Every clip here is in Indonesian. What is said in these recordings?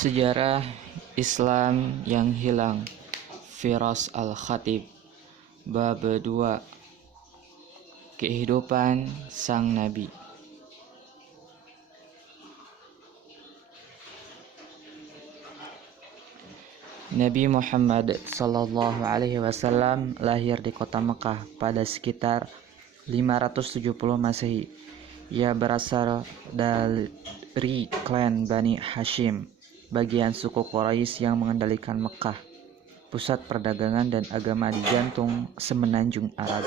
Sejarah Islam yang hilang. Firas Al-Khatib. Bab 2. Kehidupan Sang Nabi. Nabi Muhammad sallallahu alaihi wasallam lahir di kota Mekah pada sekitar 570 Masehi. Ia berasal dari klan Bani Hashim, bagian suku Quraisy yang mengendalikan Mekah, pusat perdagangan dan agama di jantung semenanjung Arab.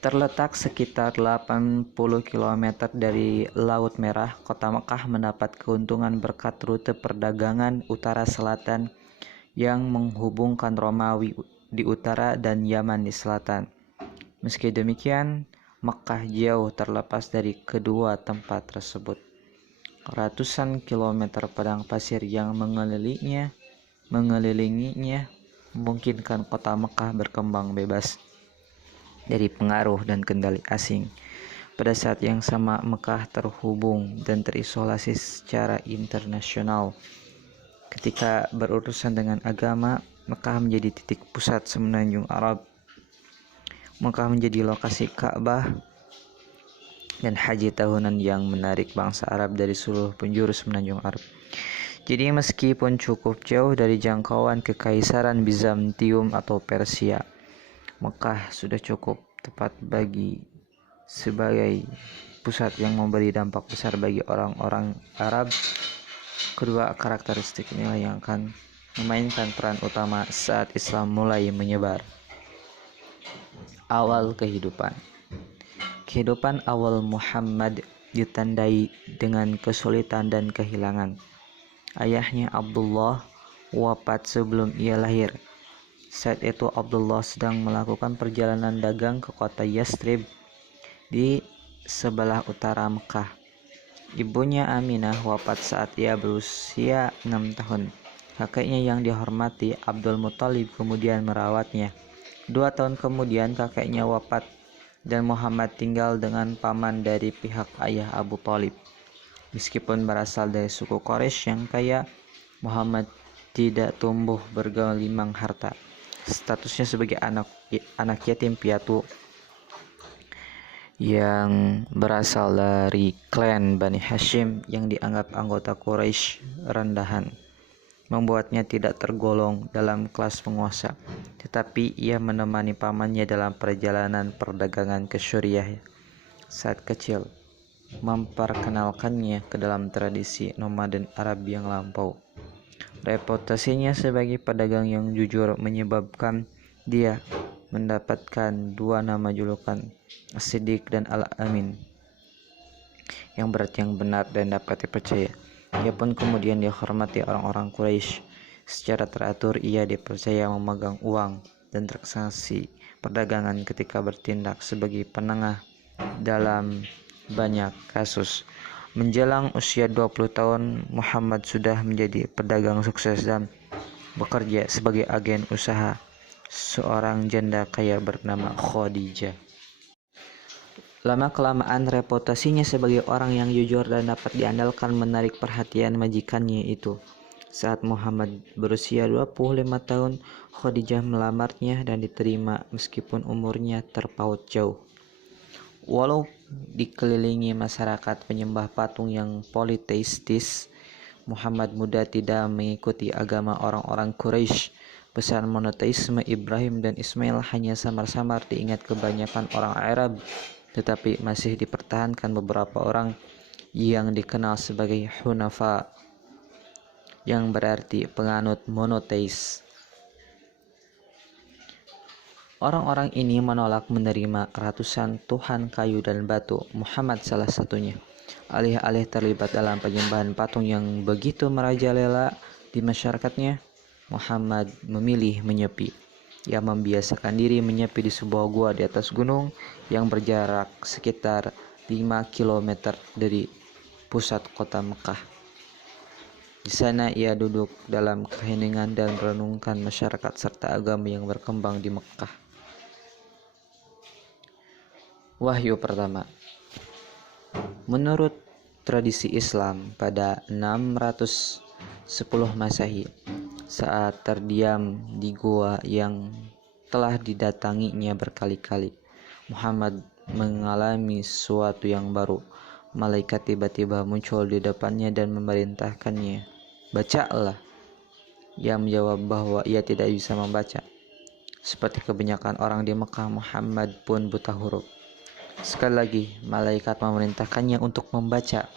Terletak sekitar 80 km dari Laut Merah, kota Mekah mendapat keuntungan berkat rute perdagangan utara-selatan yang menghubungkan Romawi di utara dan Yaman di selatan. Meski demikian, Mekah jauh terlepas dari kedua tempat tersebut. Ratusan kilometer padang pasir yang mengelilinginya memungkinkan kota Mekah berkembang bebas dari pengaruh dan kendali asing. Pada saat yang sama, Mekah terhubung dan terisolasi secara internasional. Ketika berurusan dengan agama, Mekah menjadi titik pusat semenanjung Arab. Mekah menjadi lokasi Ka'bah dan haji tahunan yang menarik bangsa Arab dari seluruh penjuru semenanjung Arab. Jadi meskipun cukup jauh dari jangkauan kekaisaran Bizantium atau Persia, Mekah sudah cukup tepat sebagai pusat yang memberi dampak besar bagi orang-orang Arab. Kedua karakteristik inilah yang akan memainkan peran utama saat Islam mulai menyebar. Awal kehidupan. Kehidupan awal Muhammad ditandai dengan kesulitan dan kehilangan. Ayahnya Abdullah wafat sebelum ia lahir. Saat itu Abdullah sedang melakukan perjalanan dagang ke kota Yastrib di sebelah utara Mekah. Ibunya Aminah wafat saat ia berusia 6 tahun. Kakeknya yang dihormati Abdul Muthalib kemudian merawatnya. 2 tahun kemudian kakeknya wafat dan Muhammad tinggal dengan paman dari pihak ayah Abu Thalib. Meskipun berasal dari suku Quraisy yang kaya, Muhammad tidak tumbuh bergelimang harta. Statusnya sebagai anak yatim piatu yang berasal dari klan Bani Hashim yang dianggap anggota Quraisy rendahan membuatnya tidak tergolong dalam kelas penguasa, tetapi ia menemani pamannya dalam perjalanan perdagangan ke Suriah saat kecil, memperkenalkannya ke dalam tradisi nomaden Arab yang lampau. Reputasinya sebagai pedagang yang jujur menyebabkan dia mendapatkan 2 nama julukan, As-Siddiq dan Al-Amin, yang berarti yang benar dan dapat dipercaya. Ia pun kemudian dihormati orang-orang Quraisy. Secara teratur ia dipercaya memegang uang dan transaksi perdagangan ketika bertindak sebagai penengah dalam banyak kasus. Menjelang usia 20 tahun, Muhammad sudah menjadi pedagang sukses dan bekerja sebagai agen usaha seorang janda kaya bernama Khadijah. Lama-kelamaan reputasinya sebagai orang yang jujur dan dapat diandalkan menarik perhatian majikannya itu. Saat Muhammad berusia 25 tahun, Khadijah melamarnya dan diterima meskipun umurnya terpaut jauh. Walau dikelilingi masyarakat penyembah patung yang politeistis, Muhammad muda tidak mengikuti agama orang-orang Quraisy. Pesan monoteisme Ibrahim dan Ismail hanya samar-samar diingat kebanyakan orang Arab, tetapi masih dipertahankan beberapa orang yang dikenal sebagai Hunafa, yang berarti penganut monoteis. Orang-orang ini menolak menerima ratusan tuhan kayu dan batu, Muhammad salah satunya. Alih-alih terlibat dalam penyembahan patung yang begitu merajalela di masyarakatnya, Muhammad memilih menyepi. Ia membiasakan diri menyepi di sebuah gua di atas gunung yang berjarak sekitar 5 km dari pusat kota Mekah. Di sana ia duduk dalam keheningan dan merenungkan masyarakat serta agama yang berkembang di Mekah. Wahyu pertama. Menurut tradisi Islam pada 610 Masehi saat terdiam di gua yang telah didatanginya berkali-kali. Muhammad mengalami sesuatu yang baru. Malaikat tiba-tiba muncul di depannya dan memerintahkannya, "Bacalah." Ia menjawab bahwa ia tidak bisa membaca. Seperti kebanyakan orang di Mekah, Muhammad pun buta huruf. Sekali lagi, malaikat memerintahkannya untuk membaca.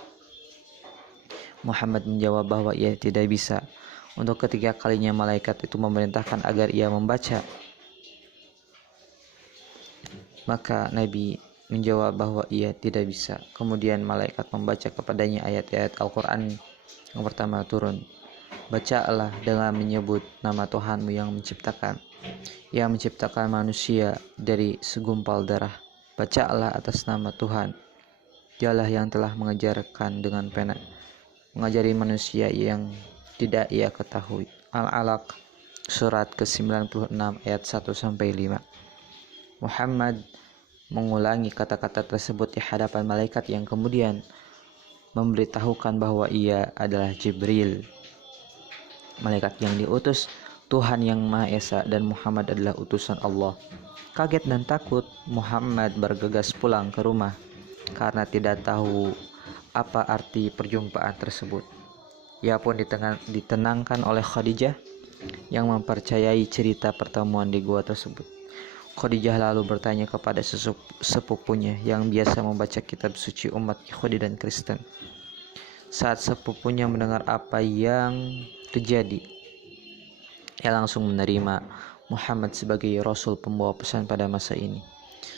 Muhammad menjawab bahwa ia tidak bisa. Untuk ketiga kalinya malaikat itu memerintahkan agar ia membaca. Maka Nabi menjawab bahwa ia tidak bisa. Kemudian malaikat membaca kepadanya ayat-ayat Al-Quran yang pertama turun. "Bacalah dengan menyebut nama Tuhanmu yang menciptakan. Yang menciptakan manusia dari segumpal darah. Bacalah atas nama Tuhan. Dialah yang telah mengajarkan dengan pena, mengajari manusia yang tidak ia ketahui." Al-Alaq surat ke-96 ayat 1-5. Muhammad mengulangi kata-kata tersebut di hadapan malaikat yang kemudian memberitahukan bahwa ia adalah Jibril, malaikat yang diutus Tuhan yang Maha Esa, dan Muhammad adalah utusan Allah. Kaget dan takut, Muhammad bergegas pulang ke rumah karena tidak tahu apa arti perjumpaan tersebut. Ia pun ditenangkan oleh Khadijah yang mempercayai cerita pertemuan di gua tersebut. Khadijah lalu bertanya kepada sepupunya yang biasa membaca kitab suci umat Yahudi dan Kristen. Saat sepupunya mendengar apa yang terjadi, ia langsung menerima Muhammad sebagai Rasul pembawa pesan pada masa ini.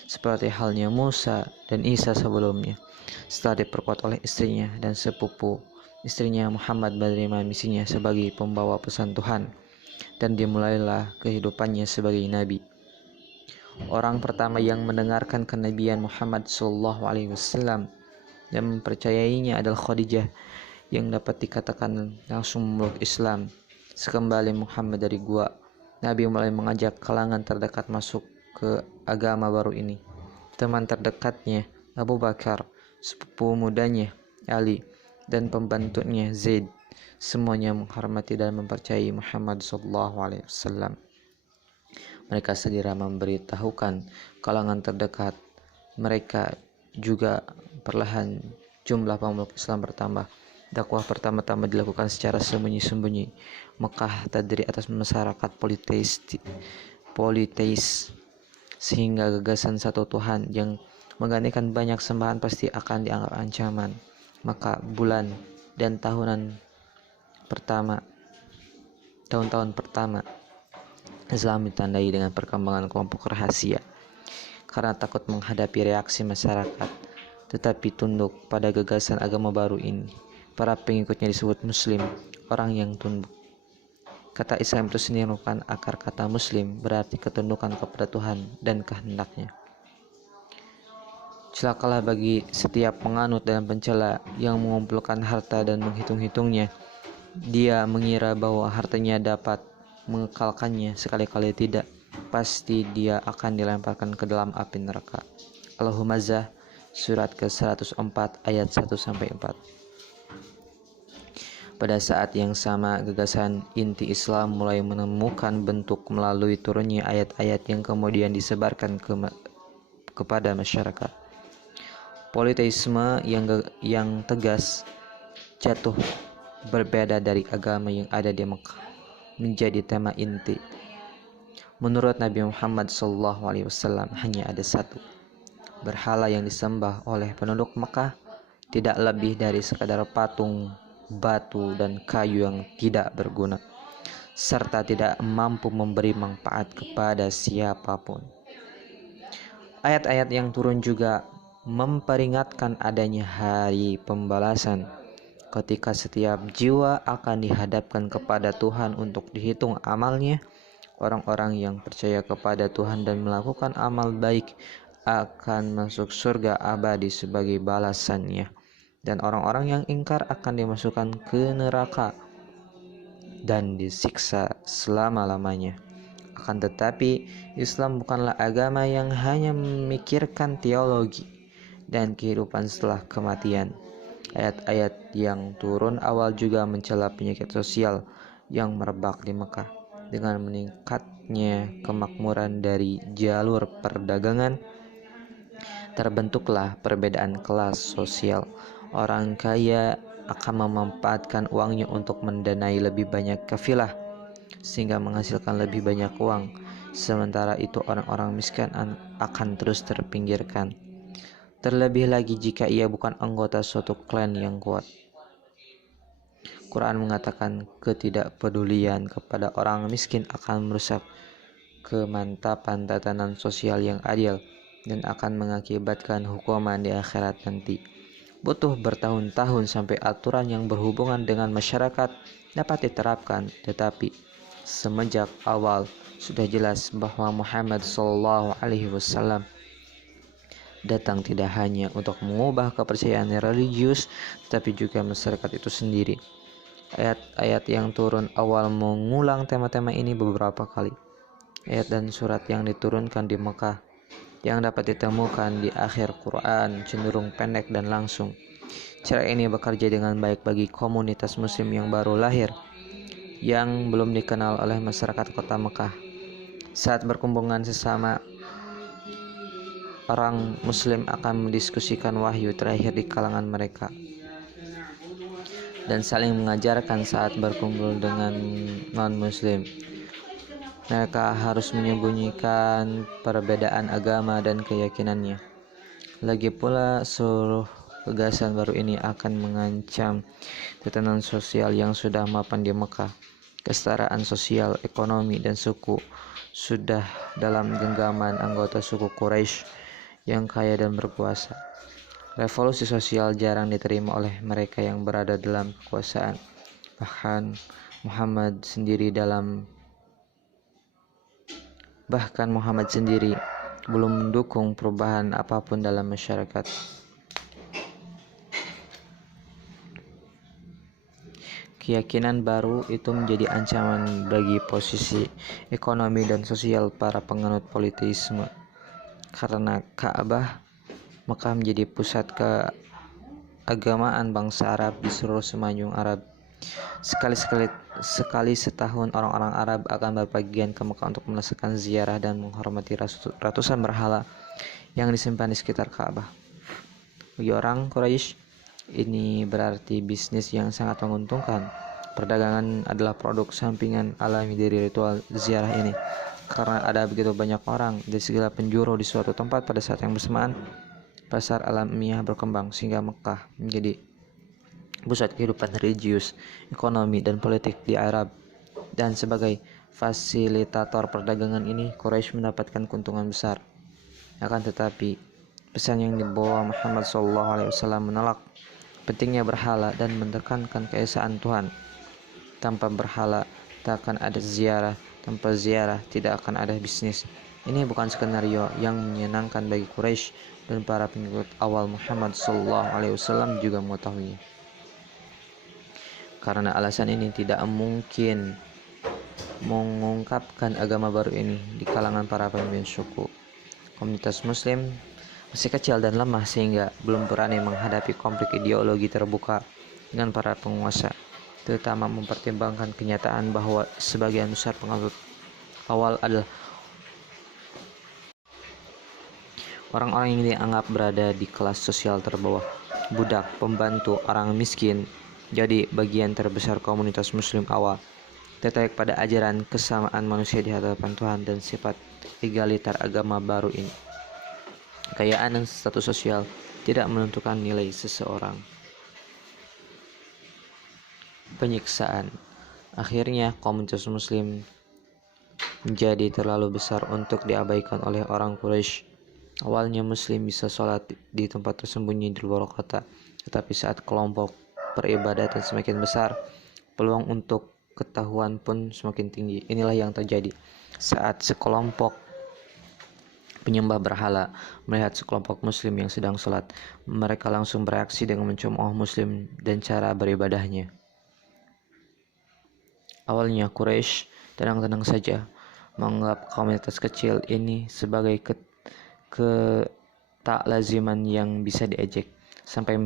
Seperti halnya Musa dan Isa sebelumnya. Setelah diperkuat oleh istrinya dan sepupu istrinya, Muhammad menerima misinya sebagai pembawa pesan Tuhan, dan dimulailah kehidupannya sebagai nabi. Orang pertama yang mendengarkan kenabian Muhammad SAW dan mempercayainya adalah Khadijah, yang dapat dikatakan langsung memeluk Islam. Sekembali Muhammad dari gua, Nabi mulai mengajak kalangan terdekat masuk ke agama baru ini. Teman terdekatnya Abu Bakar, sepupu mudanya Ali, dan pembantunya Zaid, semuanya menghormati dan mempercayai Muhammad SAW. Mereka segera memberitahukan kalangan terdekat mereka juga. Perlahan jumlah pemeluk Islam bertambah. Dakwah pertama-tama dilakukan secara sembunyi-sembunyi. Mekah terdiri atas masyarakat politeis, sehingga gagasan satu Tuhan yang menggantikan banyak sembahan pasti akan dianggap ancaman. Maka bulan dan tahun-tahun pertama Islam ditandai dengan perkembangan kelompok rahasia karena takut menghadapi reaksi masyarakat, tetapi tunduk pada gagasan agama baru ini. Para pengikutnya disebut Muslim, orang yang tunduk. Kata Islam itu sendiri merupakan akar kata Muslim, berarti ketundukan kepada Tuhan dan kehendaknya. Celakalah bagi setiap penganut dan pencela yang mengumpulkan harta dan menghitung-hitungnya. Dia mengira bahwa hartanya dapat mengekalkannya, sekali-kali tidak. Pasti dia akan dilemparkan ke dalam api neraka. Al-Humazah surat ke-104 ayat 1-4. Pada saat yang sama, gagasan inti Islam mulai menemukan bentuk melalui turunnya ayat-ayat yang kemudian disebarkan kepada masyarakat. Politeisme yang tegas jatuh berbeda dari agama yang ada di Mekah menjadi tema inti. Menurut Nabi Muhammad SAW hanya ada satu berhala yang disembah oleh penduduk Mekah, tidak lebih dari sekadar patung batu dan kayu yang tidak berguna, serta tidak mampu memberi manfaat kepada siapapun. Ayat-ayat yang turun juga memperingatkan adanya hari pembalasan, ketika setiap jiwa akan dihadapkan kepada Tuhan untuk dihitung amalnya. Orang-orang yang percaya kepada Tuhan dan melakukan amal baik akan masuk surga abadi sebagai balasannya, dan orang-orang yang ingkar akan dimasukkan ke neraka dan disiksa selama-lamanya. Akan tetapi, Islam bukanlah agama yang hanya memikirkan teologi dan kehidupan setelah kematian. Ayat-ayat yang turun awal juga mencela penyakit sosial yang merebak di Mekah. Dengan meningkatnya kemakmuran dari jalur perdagangan, terbentuklah perbedaan kelas sosial. Orang kaya akan memanfaatkan uangnya untuk mendanai lebih banyak kafilah, sehingga menghasilkan lebih banyak uang. Sementara itu orang-orang miskin akan terus terpinggirkan. Terlebih lagi jika ia bukan anggota suatu klan yang kuat. Quran mengatakan ketidakpedulian kepada orang miskin akan merusak kemantapan tatanan sosial yang adil dan akan mengakibatkan hukuman di akhirat nanti. Butuh bertahun-tahun sampai aturan yang berhubungan dengan masyarakat dapat diterapkan, tetapi semenjak awal sudah jelas bahwa Muhammad SAW datang tidak hanya untuk mengubah kepercayaan religius, tetapi juga masyarakat itu sendiri. Ayat-ayat yang turun awal mengulang tema-tema ini beberapa kali. Ayat dan surat yang diturunkan di Mekah yang dapat ditemukan di akhir Quran cenderung pendek dan langsung. Cara ini bekerja dengan baik bagi komunitas muslim yang baru lahir, yang belum dikenal oleh masyarakat kota Mekah. Saat berkumpulkan sesama, orang muslim akan mendiskusikan wahyu terakhir di kalangan mereka dan saling mengajarkan. Saat berkumpul dengan non-muslim, mereka harus menyembunyikan perbedaan agama dan keyakinannya. Lagi pula, seluruh gagasan baru ini akan mengancam tatanan sosial yang sudah mapan di Mekah. Kesetaraan sosial, ekonomi, dan suku sudah dalam genggaman anggota suku Quraisy yang kaya dan berkuasa. Revolusi sosial jarang diterima oleh mereka yang berada dalam kekuasaan. Bahkan Muhammad sendiri belum mendukung perubahan apapun dalam masyarakat. Keyakinan baru itu menjadi ancaman bagi posisi ekonomi dan sosial para penganut politisme. Karena Ka'bah, Mekah menjadi pusat keagamaan bangsa Arab di seluruh semenanjung Arab. Sekali setahun orang-orang Arab akan berpergian ke Mekah untuk melaksanakan ziarah dan menghormati ratusan berhala yang disimpan di sekitar Ka'bah. Bagi orang Quraisy, ini berarti bisnis yang sangat menguntungkan. Perdagangan adalah produk sampingan alami dari ritual ziarah ini. Karena ada begitu banyak orang dari segala penjuru di suatu tempat pada saat yang bersamaan, pasar alamiah berkembang sehingga Mekah menjadi pusat kehidupan religius, ekonomi, dan politik di Arab. Dan sebagai fasilitator perdagangan ini, Quraisy mendapatkan keuntungan besar. Akan tetapi, pesan yang dibawa Muhammad SAW menolak pentingnya berhala dan menekankan keesaan Tuhan. Tanpa berhala tak akan ada ziarah, tanpa ziarah tidak akan ada bisnis. Ini bukan skenario yang menyenangkan bagi Quraisy, dan para pengikut awal Muhammad SAW juga mengetahuinya. Karena alasan ini tidak mungkin mengungkapkan agama baru ini di kalangan para pemimpin suku. Komunitas muslim masih kecil dan lemah sehingga belum berani menghadapi konflik ideologi terbuka dengan para penguasa, terutama mempertimbangkan kenyataan bahwa sebagian besar penganut awal adalah orang-orang yang dianggap berada di kelas sosial terbawah, budak, pembantu, orang miskin. Jadi bagian terbesar komunitas muslim awal tertarik pada ajaran kesamaan manusia di hadapan Tuhan dan sifat egaliter agama baru ini. Kekayaan dan status sosial tidak menentukan nilai seseorang. Penyiksaan. Akhirnya komunitas muslim menjadi terlalu besar untuk diabaikan oleh orang Quraisy. Awalnya muslim bisa sholat di tempat tersembunyi di luar kota, tetapi saat kelompok peribadatan semakin besar, peluang untuk ketahuan pun semakin tinggi. Inilah yang terjadi saat sekelompok penyembah berhala melihat sekelompok muslim yang sedang sholat. Mereka langsung bereaksi dengan mencemooh muslim dan cara beribadahnya. Awalnya Quraisy tenang-tenang saja menganggap komunitas kecil ini sebagai ketaklaziman yang bisa diejek, sampai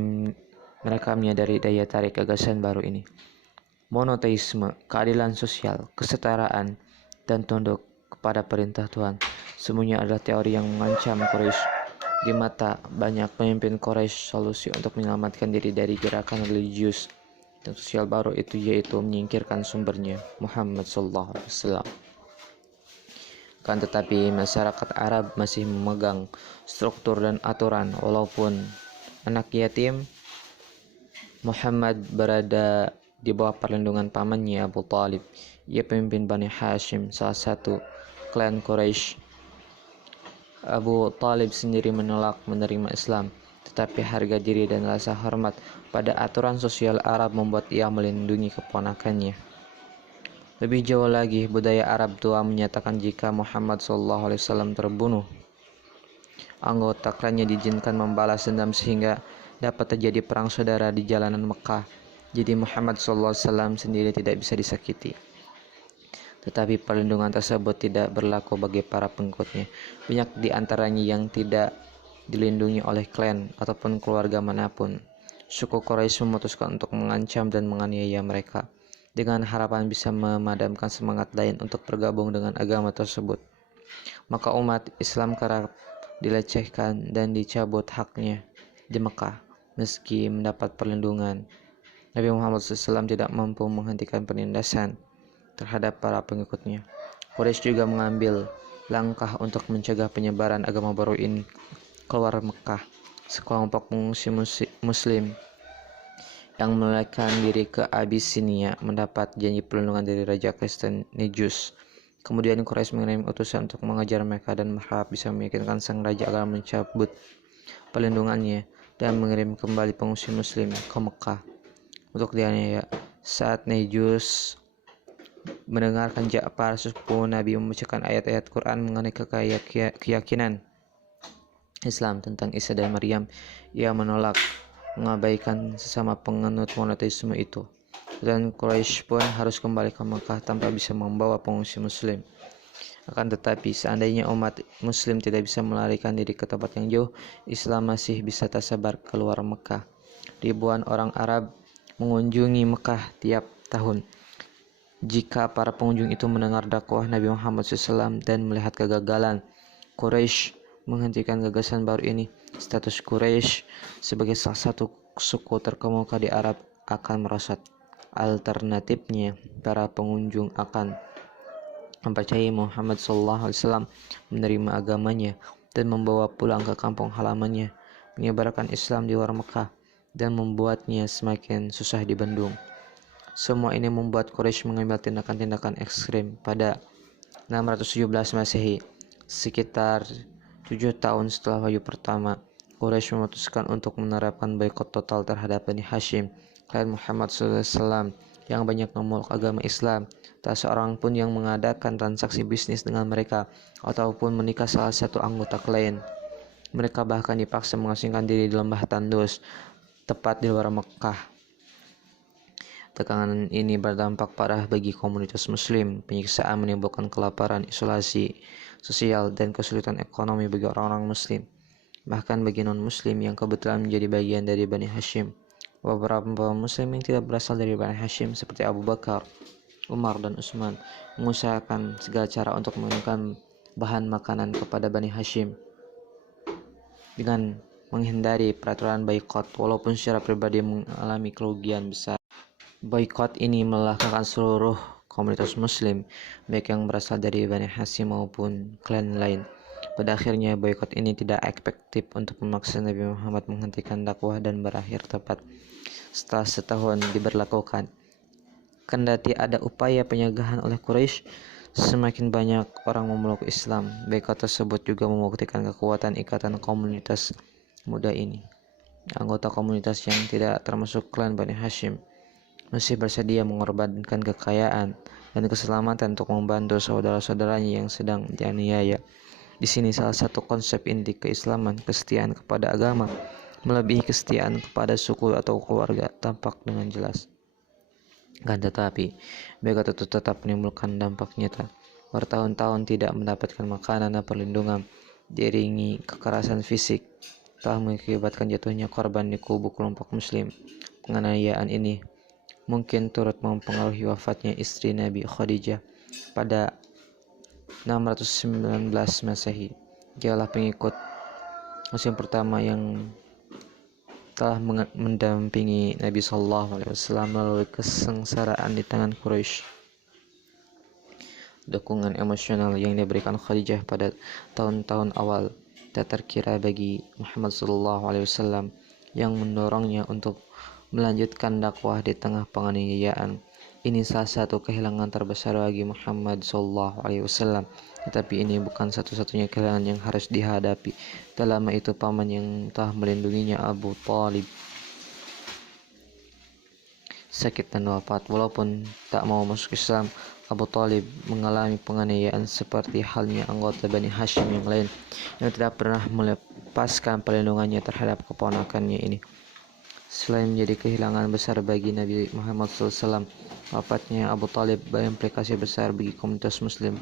Mereka menyadari daya tarik gagasan baru ini. Monoteisme, keadilan sosial, kesetaraan, dan tunduk kepada perintah Tuhan. Semuanya adalah teori yang mengancam Quraisy. Di mata banyak pemimpin Quraisy, solusi untuk menyelamatkan diri dari gerakan religius dan sosial baru itu yaitu menyingkirkan sumbernya, Muhammad SAW. Kan tetapi masyarakat Arab masih memegang struktur dan aturan. Walaupun anak yatim, Muhammad berada di bawah perlindungan pamannya Abu Talib. Ia pemimpin Bani Hashim, salah satu klan Quraisy. Abu Talib sendiri menolak menerima Islam, tetapi harga diri dan rasa hormat pada aturan sosial Arab membuat ia melindungi keponakannya. Lebih jauh lagi, budaya Arab tua menyatakan jika Muhammad SAW terbunuh, anggota klannya diizinkan membalas dendam sehingga dapat terjadi perang saudara di jalanan Mekah. Jadi Muhammad SAW sendiri tidak bisa disakiti. Tetapi perlindungan tersebut tidak berlaku bagi para pengikutnya. Banyak di antaranya yang tidak dilindungi oleh klan ataupun keluarga manapun. Suku Quraisy memutuskan untuk mengancam dan menganiaya mereka, dengan harapan bisa memadamkan semangat lain untuk bergabung dengan agama tersebut. Maka umat Islam kerap dilecehkan dan dicabut haknya di Mekah. Meski mendapat perlindungan, Nabi Muhammad SAW tidak mampu menghentikan penindasan terhadap para pengikutnya. Quraisy juga mengambil langkah untuk mencegah penyebaran agama baru ini keluar Mekah. Sekelompok pengungsi Muslim yang melarikan diri ke Abyssinia mendapat janji perlindungan dari Raja Kristen Negus. Kemudian Quraisy mengirim utusan untuk mengajar mereka dan berharap bisa meyakinkan sang raja agar mencabut perlindungannya dan mengirim kembali pengungsi Muslim ke Mekah untuk dianiaya. Saat Negus mendengarkan para sepupu Nabi membacakan ayat-ayat Quran mengenai keyakinan Islam tentang Isa dan Maryam, ia menolak, mengabaikan sesama penganut monoteisme itu, dan Quraisy pun harus kembali ke Mekah tanpa bisa membawa pengungsi Muslim. Akan tetapi, seandainya umat Muslim tidak bisa melarikan diri ke tempat yang jauh, Islam masih bisa tersebar keluar Mekah. Ribuan orang Arab mengunjungi Mekah tiap tahun. Jika para pengunjung itu mendengar dakwah Nabi Muhammad SAW dan melihat kegagalan Quraisy menghentikan gagasan baru ini, status Quraisy sebagai salah satu suku terkemuka di Arab akan merosot. Alternatifnya, para pengunjung akan mempercayai Muhammad SAW, menerima agamanya, dan membawa pulang ke kampung halamannya, menyebarkan Islam di luar Mekah, dan membuatnya semakin susah dibendung. Semua ini membuat Quraisy mengambil tindakan-tindakan ekstrim. Pada 617 Masehi, sekitar 7 tahun setelah wahyu pertama, Quraisy memutuskan untuk menerapkan boikot total terhadap Bani Hashim, klan Muhammad SAW yang banyak memeluk agama Islam. Tak seorang pun yang mengadakan transaksi bisnis dengan mereka ataupun menikah salah satu anggota klan. Mereka bahkan dipaksa mengasingkan diri di lembah Tandus, tepat di luar Mekah. Tekanan ini berdampak parah bagi komunitas Muslim. Penyiksaan menimbulkan kelaparan, isolasi sosial, dan kesulitan ekonomi bagi orang-orang Muslim, bahkan bagi non-Muslim yang kebetulan menjadi bagian dari Bani Hashim. Beberapa Muslim yang tidak berasal dari Bani Hashim seperti Abu Bakar, Umar, dan Utsman mengusahakan segala cara untuk menemukan bahan makanan kepada Bani Hashim dengan menghindari peraturan boikot, walaupun secara pribadi mengalami kerugian besar. Boikot ini melelahkan seluruh komunitas Muslim, baik yang berasal dari Bani Hashim maupun klan lain. Pada akhirnya, boikot ini tidak efektif untuk memaksa Nabi Muhammad menghentikan dakwah dan berakhir tepat setelah setahun diberlakukan. Kendati ada upaya pencegahan oleh Quraisy, semakin banyak orang memeluk Islam. Boikot tersebut juga membuktikan kekuatan ikatan komunitas muda ini. Anggota komunitas yang tidak termasuk klan Bani Hashim masih bersedia mengorbankan kekayaan dan keselamatan untuk membantu saudara-saudaranya yang sedang dianiaya. Di sini salah satu konsep inti keislaman, kesetiaan kepada agama, melebihi kesetiaan kepada suku atau keluarga, tampak dengan jelas. Kan tetapi, boikot itu tetap menimbulkan dampak nyata. Bertahun-tahun tidak mendapatkan makanan dan perlindungan, diiringi kekerasan fisik, telah mengakibatkan jatuhnya korban di kubu kelompok muslim. Penganiayaan ini mungkin turut mempengaruhi wafatnya istri Nabi Khadijah pada 619 Masehi. Dialah pengikut muslim pertama yang telah mendampingi Nabi Shallallahu Alaihi Wasallam melalui kesengsaraan di tangan Quraisy. Dukungan emosional yang diberikan Khadijah pada tahun-tahun awal tak terkira bagi Muhammad Shallallahu Alaihi Wasallam yang mendorongnya untuk melanjutkan dakwah di tengah penganiayaan. Ini salah satu kehilangan terbesar bagi Muhammad Shallallahu Alaihi Wasallam. Tetapi ini bukan satu-satunya kehilangan yang harus dihadapi. Tak lama itu paman yang telah melindunginya, Abu Thalib, sakit dan wafat. Walaupun tak mau masuk Islam, Abu Thalib mengalami penganiayaan seperti halnya anggota Bani Hashim yang lain yang tidak pernah melepaskan perlindungannya terhadap keponakannya ini. Selain menjadi kehilangan besar bagi Nabi Muhammad SAW, wafatnya Abu Thalib berimplikasi besar bagi komunitas muslim.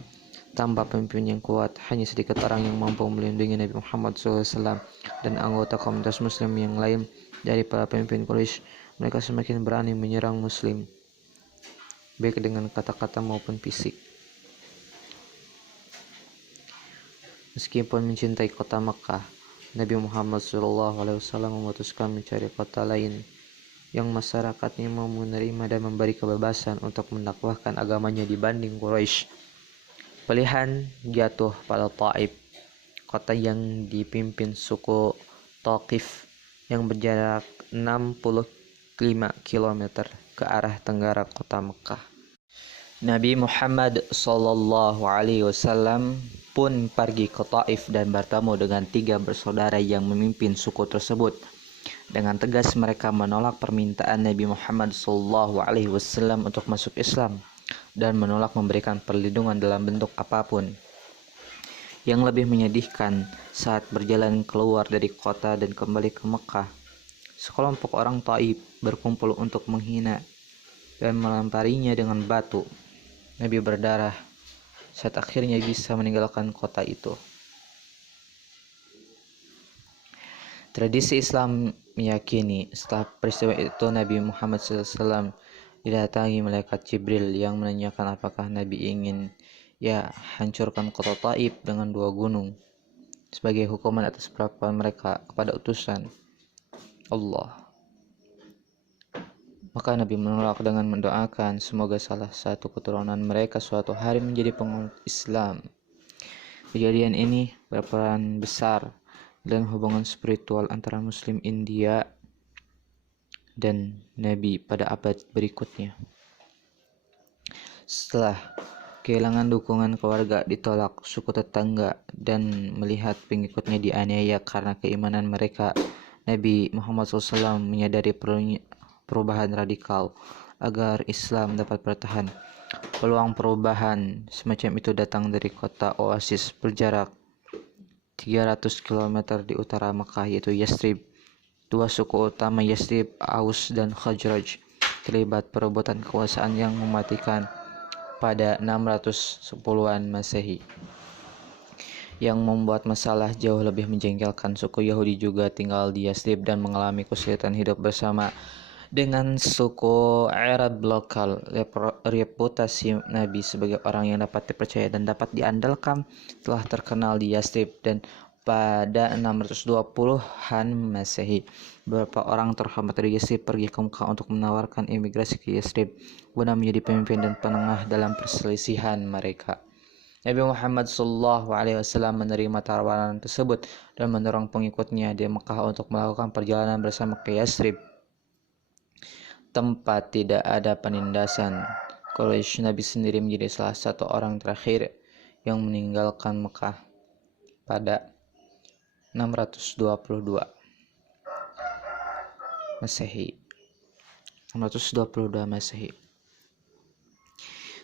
Tanpa pemimpin yang kuat, hanya sedikit orang yang mampu melindungi Nabi Muhammad SAW dan anggota komunitas muslim yang lain dari para pemimpin Quraisy. Mereka semakin berani menyerang muslim, baik dengan kata-kata maupun fisik. Meskipun mencintai kota Makkah, Nabi Muhammad SAW memutuskan mencari kota lain yang masyarakatnya mau menerima dan memberi kebebasan untuk mendakwahkan agamanya dibanding Quraisy. Pilihan jatuh pada Taif, kota yang dipimpin suku Thaqif yang berjarak 65 km ke arah tenggara kota Mekah. Nabi Muhammad SAW pun pergi ke Taif dan bertemu dengan 3 bersaudara yang memimpin suku tersebut. Dengan tegas mereka menolak permintaan Nabi Muhammad SAW untuk masuk Islam dan menolak memberikan perlindungan dalam bentuk apapun. Yang lebih menyedihkan, saat berjalan keluar dari kota dan kembali ke Mekah, sekelompok orang Taif berkumpul untuk menghina dan melemparinya dengan batu. Nabi berdarah saat akhirnya bisa meninggalkan kota itu. Tradisi Islam meyakini setelah peristiwa itu Nabi Muhammad SAW didatangi malaikat Jibril yang menanyakan apakah Nabi ingin hancurkan kota Taif dengan 2 gunung sebagai hukuman atas perlakuan mereka kepada utusan Allah. Maka Nabi menolak dengan mendoakan semoga salah satu keturunan mereka suatu hari menjadi penganut Islam. Kejadian ini berperan besar dalam hubungan spiritual antara Muslim India dan Nabi pada abad berikutnya. Setelah kehilangan dukungan keluarga, ditolak suku tetangga, dan melihat pengikutnya dianiaya karena keimanan mereka, Nabi Muhammad SAW menyadari perlunya perubahan radikal agar Islam dapat bertahan. Peluang perubahan semacam itu datang dari kota oasis berjarak 300 km di utara Makkah, yaitu Yathrib. 2 suku utama Yathrib, Aus dan Khazraj, terlibat perebutan kekuasaan yang mematikan pada 610-an Masehi. Yang membuat masalah jauh lebih menjengkelkan, suku Yahudi juga tinggal di Yathrib dan mengalami kesulitan hidup bersama dengan suku Arab lokal. Reputasi Nabi sebagai orang yang dapat dipercaya dan dapat diandalkan telah terkenal di Yathrib, dan pada 620-an Masehi, beberapa orang terhormat dari Yathrib pergi ke Mekah untuk menawarkan imigrasi ke Yathrib guna menjadi pemimpin dan penengah dalam perselisihan mereka. Nabi Muhammad SAW menerima tawaran tersebut dan mendorong pengikutnya di Mekah untuk melakukan perjalanan bersama ke Yathrib, tempat tidak ada penindasan Quraisy. Nabi sendiri menjadi salah satu orang terakhir yang meninggalkan Mekah pada 622 Masehi.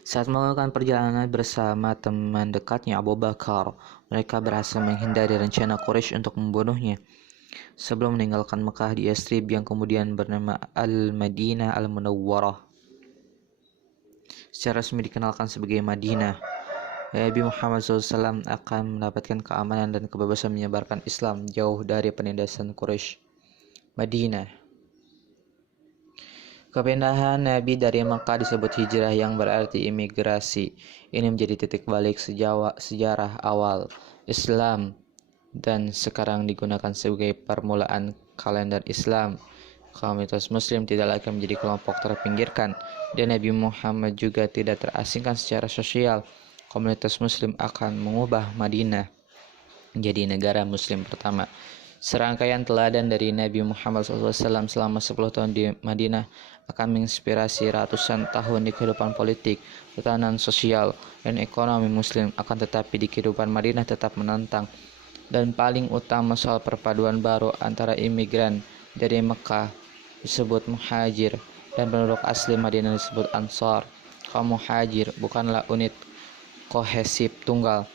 Saat melakukan perjalanan bersama teman dekatnya Abu Bakar, mereka berhasil menghindari rencana Quraisy untuk membunuhnya. Sebelum meninggalkan Mekah di Yathrib yang kemudian bernama Al-Madinah Al-Munawwarah, secara resmi dikenalkan sebagai Madinah, Nabi Muhammad SAW akan mendapatkan keamanan dan kebebasan menyebarkan Islam jauh dari penindasan Quraisy. Madinah. Kepindahan Nabi dari Makkah disebut hijrah yang berarti imigrasi. Ini menjadi titik balik sejarah awal Islam dan sekarang digunakan sebagai permulaan kalender Islam. Komunitas Muslim tidak lagi menjadi kelompok terpinggirkan dan Nabi Muhammad juga tidak terasingkan secara sosial. Komunitas Muslim akan mengubah Madinah menjadi negara Muslim pertama. Serangkaian teladan dari Nabi Muhammad SAW selama 10 tahun di Madinah akan menginspirasi ratusan tahun di kehidupan politik, pertahanan sosial, dan ekonomi Muslim. Akan tetapi di kehidupan Madinah tetap menantang dan paling utama soal perpaduan baru antara imigran dari Mekah disebut muhajir dan penduduk asli Madinah disebut ansar. Kaum muhajir bukanlah unit kohesif tunggal.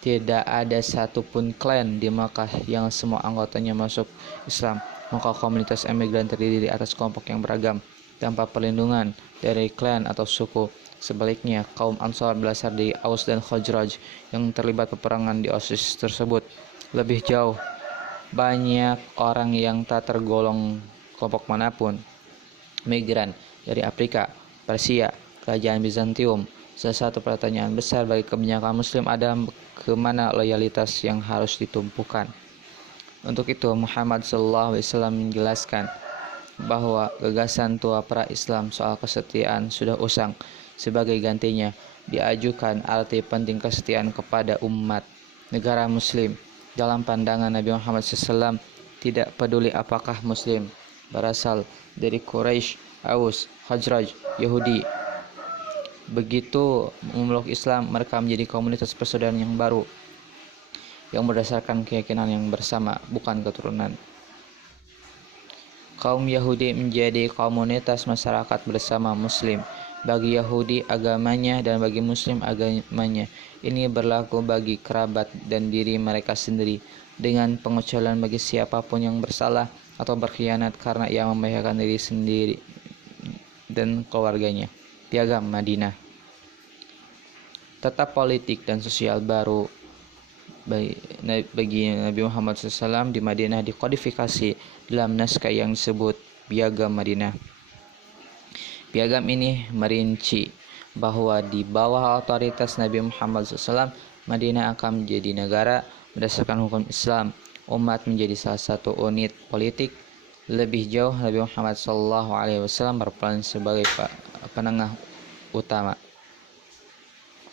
Tidak ada satupun klan di Makkah yang semua anggotanya masuk Islam. Maka komunitas emigran terdiri atas kelompok yang beragam tanpa perlindungan dari klan atau suku. Sebaliknya, kaum Ansar berasal dari Aus dan Khazraj yang terlibat peperangan di OSIS tersebut. Lebih jauh, banyak orang yang tak tergolong kelompok manapun. Migran dari Afrika, Persia, Kerajaan Bizantium. Salah satu pertanyaan besar bagi kebanyakan Muslim adalah kemana loyalitas yang harus ditumpukan. Untuk itu Muhammad SAW menjelaskan bahwa gagasan tua pra-Islam soal kesetiaan sudah usang. Sebagai gantinya diajukan arti penting kesetiaan kepada umat negara Muslim. Dalam pandangan Nabi Muhammad SAW, tidak peduli apakah Muslim berasal dari Quraisy, Aus, Khazraj, Yahudi. Begitu memeluk Islam, mereka menjadi komunitas persaudaraan yang baru yang berdasarkan keyakinan yang bersama, bukan keturunan. Kaum Yahudi menjadi komunitas masyarakat bersama Muslim. Bagi Yahudi agamanya dan bagi Muslim agamanya. Ini berlaku bagi kerabat dan diri mereka sendiri, dengan pengecualian bagi siapapun yang bersalah atau berkhianat karena ia membahayakan diri sendiri dan keluarganya. Piagam Madinah. Tata politik dan sosial baru bagi Nabi Muhammad SAW di Madinah dikodifikasi dalam naskah yang disebut Piagam Madinah. Piagam ini merinci bahwa di bawah otoritas Nabi Muhammad SAW, Madinah akan menjadi negara berdasarkan hukum Islam. Umat menjadi salah satu unit politik. Lebih jauh, Nabi Muhammad SAW berperan sebagai penengah utama.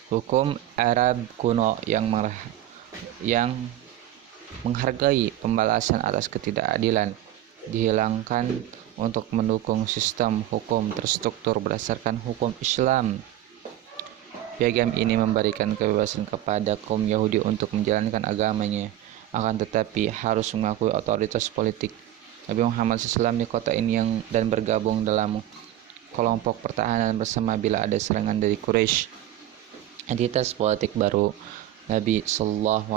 Hukum Arab kuno yang menghargai pembalasan atas ketidakadilan dihilangkan untuk mendukung sistem hukum terstruktur berdasarkan hukum Islam. Piagam ini memberikan kebebasan kepada kaum Yahudi untuk menjalankan agamanya, akan tetapi harus mengakui otoritas politik Nabi Muhammad SAW di kota ini dan bergabung dalam kelompok pertahanan bersama bila ada serangan dari Quraisy. Entitas politik baru Nabi SAW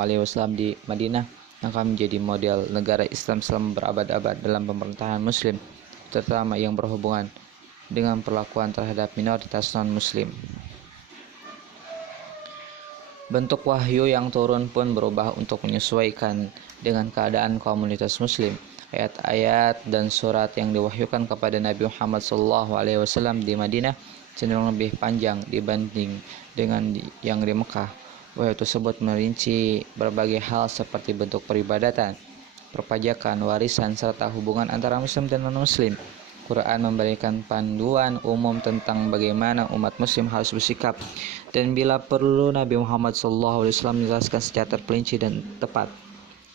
di Madinah akan menjadi model negara Islam selama berabad-abad dalam pemerintahan Muslim, terutama yang berhubungan dengan perlakuan terhadap minoritas non-Muslim. Bentuk wahyu yang turun pun berubah untuk menyesuaikan dengan keadaan komunitas Muslim. Ayat-ayat dan surat yang diwahyukan kepada Nabi Muhammad SAW di Madinah cenderung lebih panjang dibanding dengan yang di Mekah. Wahyu tersebut merinci berbagai hal seperti bentuk peribadatan, perpajakan, warisan, serta hubungan antara Muslim dan non-Muslim. Quran memberikan panduan umum tentang bagaimana umat Muslim harus bersikap, dan bila perlu Nabi Muhammad SAW menjelaskan secara terperinci dan tepat.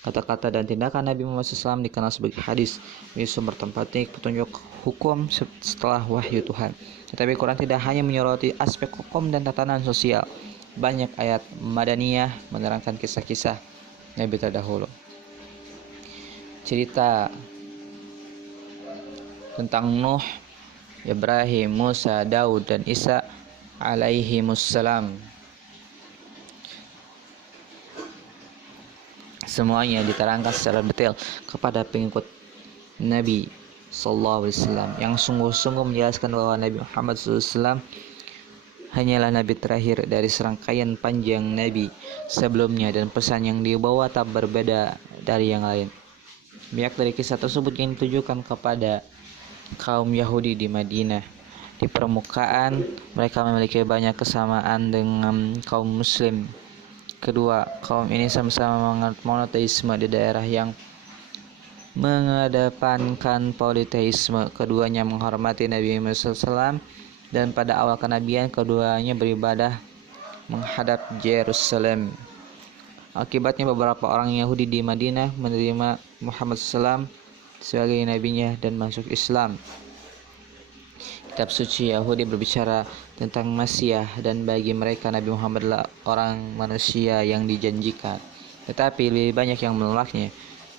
Kata-kata dan tindakan Nabi Muhammad SAW dikenal sebagai hadis, menjadi sumber tempat petunjuk hukum setelah wahyu Tuhan. Tetapi Quran tidak hanya menyoroti aspek hukum dan tatanan sosial. Banyak ayat Madaniyah menerangkan kisah-kisah Nabi terdahulu. Cerita tentang Nuh, Ibrahim, Musa, Daud, dan Isa alaihimussalam. Semuanya diterangkan secara detail kepada pengikut Nabi SAW yang sungguh-sungguh menjelaskan bahwa Nabi Muhammad SAW hanyalah nabi terakhir dari serangkaian panjang nabi sebelumnya, dan pesan yang dibawa tak berbeda dari yang lain. Banyak dari kisah tersebut yang ditujukan kepada kaum Yahudi di Madinah. Di permukaan, mereka memiliki banyak kesamaan dengan kaum Muslim. Kedua, kaum ini sama-sama menganut monoteisme di daerah yang mengedepankan politeisme. Keduanya menghormati Nabi Muhammad SAW, dan pada awal kenabian keduanya beribadah menghadap Yerusalem. Akibatnya beberapa orang Yahudi di Madinah menerima Muhammad SAW sebagai nabinya dan masuk Islam. Kitab suci Yahudi berbicara tentang Masiah, dan bagi mereka Nabi Muhammad adalah orang manusia yang dijanjikan. Tetapi lebih banyak yang menolaknya.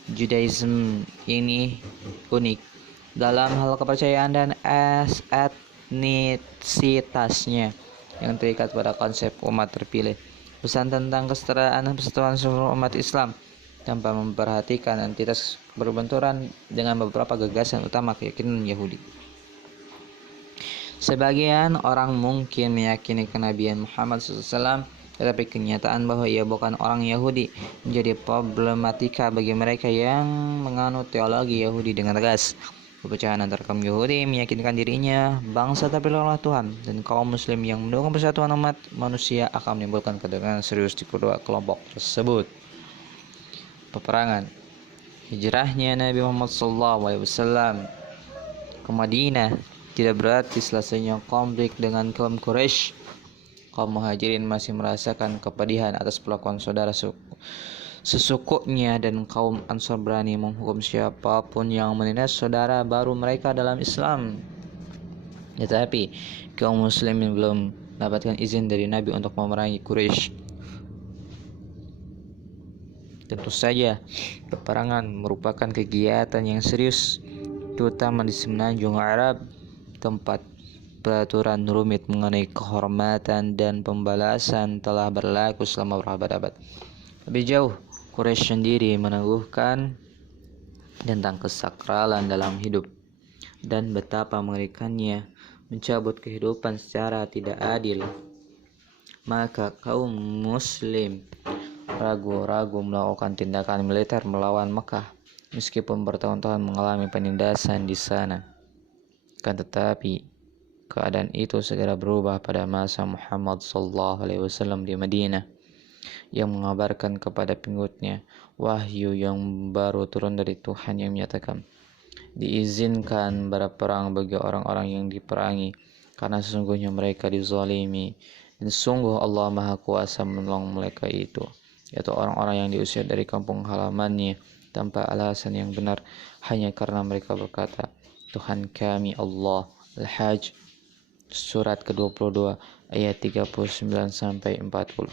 Judaism ini unik dalam hal kepercayaan dan etnisitasnya yang terikat pada konsep umat terpilih. Pesan tentang kesetaraan dan persatuan seluruh umat Islam tanpa memperhatikan entitas berbenturan dengan beberapa gagasan utama keyakinan Yahudi. Sebagian orang mungkin meyakini kenabian Muhammad SAW, tetapi kenyataan bahwa ia bukan orang Yahudi menjadi problematika bagi mereka yang menganut teologi Yahudi dengan tegas. Perpecahan antara kaum Yahudi meyakinkan dirinya bangsa terpilih oleh Tuhan, dan kaum Muslim yang mendukung persatuan umat manusia akan menimbulkan ketegangan serius di kedua kelompok tersebut. Peperangan. Hijrahnya Nabi Muhammad SAW ke Madinah tidak berarti selesainya konflik dengan kaum Quraisy. Kaum Muhajirin masih merasakan kepedihan atas perlakuan saudara sesukunya, dan kaum Ansar berani menghukum siapapun yang menindas saudara baru mereka dalam Islam. Tetapi kaum muslimin belum mendapatkan izin dari Nabi untuk memerangi Quraisy. Tentu saja peperangan merupakan kegiatan yang serius, terutama di semenanjung Arab, tempat peraturan rumit mengenai kehormatan dan pembalasan telah berlaku selama berabad-abad. Lebih jauh, Quraisy sendiri meneguhkan tentang kesakralan dalam hidup dan betapa mengerikannya mencabut kehidupan secara tidak adil. Maka kaum muslim ragu-ragu melakukan tindakan militer melawan Mekah, meskipun bertahun-tahun mengalami penindasan di sana. Kan tetapi keadaan itu segera berubah pada masa Muhammad SAW di Madinah, yang mengabarkan kepada pengikutnya wahyu yang baru turun dari Tuhan yang menyatakan, diizinkan berperang bagi orang-orang yang diperangi, karena sesungguhnya mereka dizalimi, dan sungguh Allah Maha Kuasa menolong mereka itu, yaitu orang-orang yang diusir dari kampung halamannya tanpa alasan yang benar, hanya karena mereka berkata, Tuhan kami Allah. Al-Hajj surat ke-22 ayat 39-40.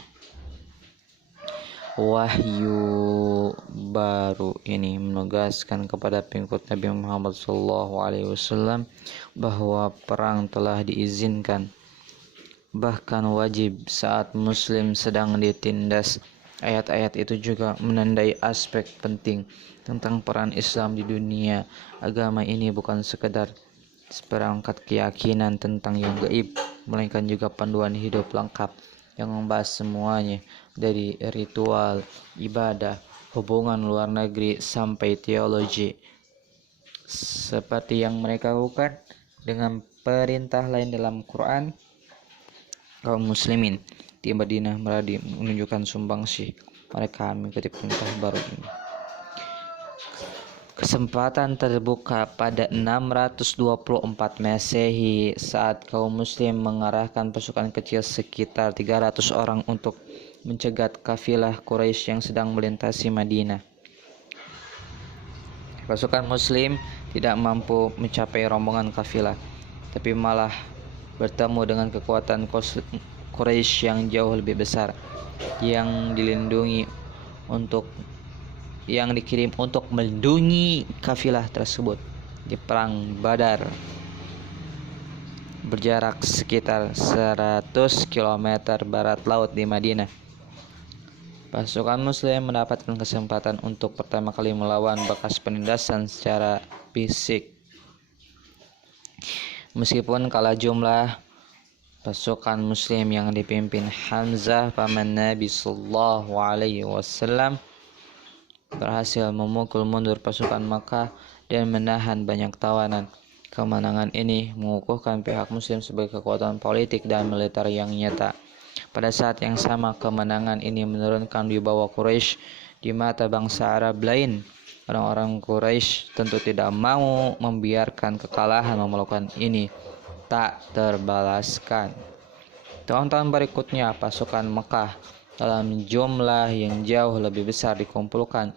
Wahyu baru ini menegaskan kepada pengikut Nabi Muhammad SAW bahwa perang telah diizinkan, bahkan wajib saat muslim sedang ditindas. Ayat-ayat itu juga menandai aspek penting tentang peran Islam di dunia. Agama ini bukan sekedar seperangkat keyakinan tentang yang gaib, melainkan juga panduan hidup lengkap yang membahas semuanya, dari ritual, ibadah, hubungan luar negeri, sampai teologi. Seperti yang mereka lakukan dengan perintah lain dalam Quran, kaum muslimin di Madinah menunjukkan sumbangsih mereka mengikuti perintah baru ini. Kesempatan terbuka pada 624 Masehi saat kaum muslim mengarahkan pasukan kecil sekitar 300 orang untuk mencegat kafilah Quraisy yang sedang melintasi Madinah. Pasukan muslim tidak mampu mencapai rombongan kafilah, tapi malah bertemu dengan kekuatan Quraisy yang jauh lebih besar, yang dikirim untuk melindungi kafilah tersebut di perang Badar, berjarak sekitar 100 km barat laut di Madinah. Pasukan muslim mendapatkan kesempatan untuk pertama kali melawan bekas penindasan secara fisik. Meskipun kalah jumlah, Pasukan Muslim yang dipimpin Hamzah paman Nabi Sallallahu Alaihi Wasallam berhasil memukul mundur pasukan Makkah dan menahan banyak tawanan. Kemenangan ini mengukuhkan pihak Muslim sebagai kekuatan politik dan militer yang nyata. Pada saat yang sama, kemenangan ini menurunkan wibawa Quraisy di mata bangsa Arab lain. Orang-orang Quraisy tentu tidak mau membiarkan kekalahan melakukan ini tak terbalaskan. Tahun-tahun berikutnya, pasukan Mekah dalam jumlah yang jauh lebih besar dikumpulkan.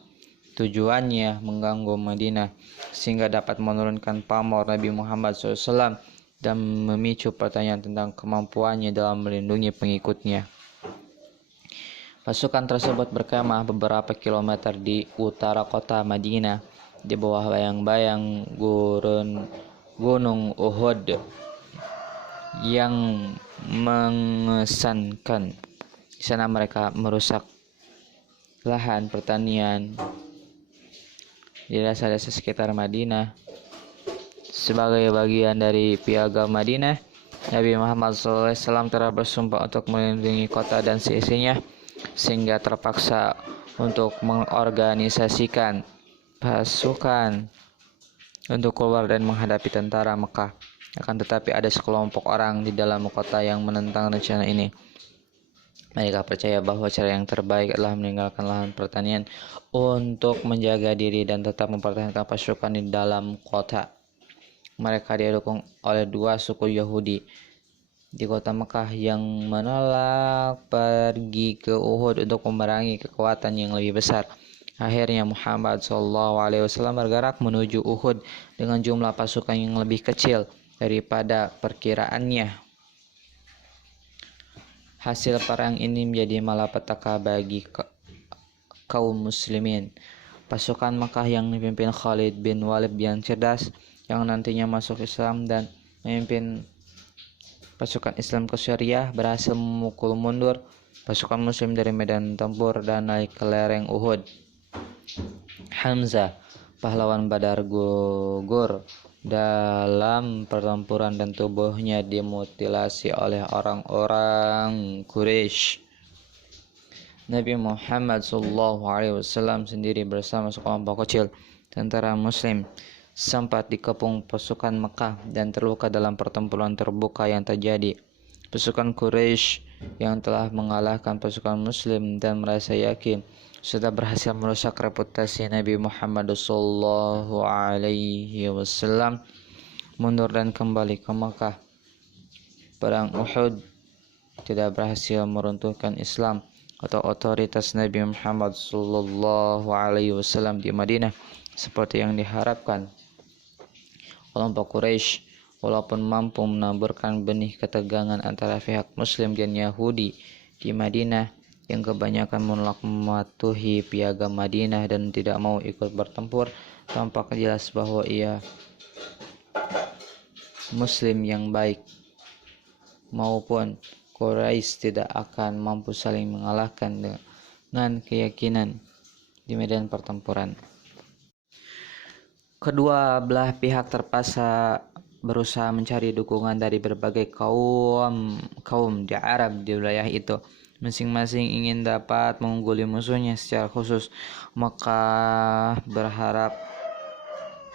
Tujuannya mengganggu Madinah sehingga dapat menurunkan pamor Nabi Muhammad SAW dan memicu pertanyaan tentang kemampuannya dalam melindungi pengikutnya. Pasukan tersebut berkemah beberapa kilometer di utara kota Madinah di bawah bayang-bayang gunung Uhud yang mengesankan. Di sana mereka merusak lahan pertanian di desa-desa sekitar Madinah. Sebagai bagian dari piagam Madinah, Nabi Muhammad SAW telah bersumpah untuk melindungi kota dan seisinya, sehingga terpaksa untuk mengorganisasikan pasukan untuk keluar dan menghadapi tentara Mekah. Akan tetapi ada sekelompok orang di dalam kota yang menentang rencana ini. Mereka percaya bahwa cara yang terbaik adalah meninggalkan lahan pertanian untuk menjaga diri dan tetap mempertahankan pasukan di dalam kota. Mereka didukung oleh dua suku Yahudi di kota Mekah yang menolak pergi ke Uhud untuk memerangi kekuatan yang lebih besar. Akhirnya Muhammad SAW bergerak menuju Uhud dengan jumlah pasukan yang lebih kecil daripada perkiraannya. Hasil perang ini menjadi malapetaka bagi kaum muslimin. Pasukan Makkah yang dipimpin Khalid bin Walid yang cerdas, yang nantinya masuk Islam dan memimpin pasukan Islam ke Syria, berhasil memukul mundur pasukan muslim dari medan tempur dan naik ke lereng Uhud. Hamzah, pahlawan Badar, gugur dalam pertempuran dan tubuhnya dimutilasi oleh orang-orang Quraisy. Nabi Muhammad SAW sendiri bersama sekelompok kecil tentara Muslim sempat dikepung pasukan Mekah dan terluka dalam pertempuran terbuka yang terjadi. Pasukan Quraisy yang telah mengalahkan pasukan Muslim dan merasa yakin sudah berhasil merusak reputasi Nabi Muhammad SAW mundur dan kembali ke Mekah. Perang Uhud tidak berhasil meruntuhkan Islam atau otoritas Nabi Muhammad SAW di Madinah seperti yang diharapkan. Kelompok Quraisy walaupun mampu menaburkan benih ketegangan antara pihak Muslim dan Yahudi di Madinah yang kebanyakan menolak mematuhi piagam Madinah dan tidak mau ikut bertempur, tampak jelas bahwa ia Muslim yang baik maupun Quraisy tidak akan mampu saling mengalahkan dengan keyakinan di medan pertempuran. Kedua belah pihak terpaksa berusaha mencari dukungan dari berbagai kaum di Arab di wilayah itu. Masing-masing ingin dapat mengungguli musuhnya secara khusus. Maka berharap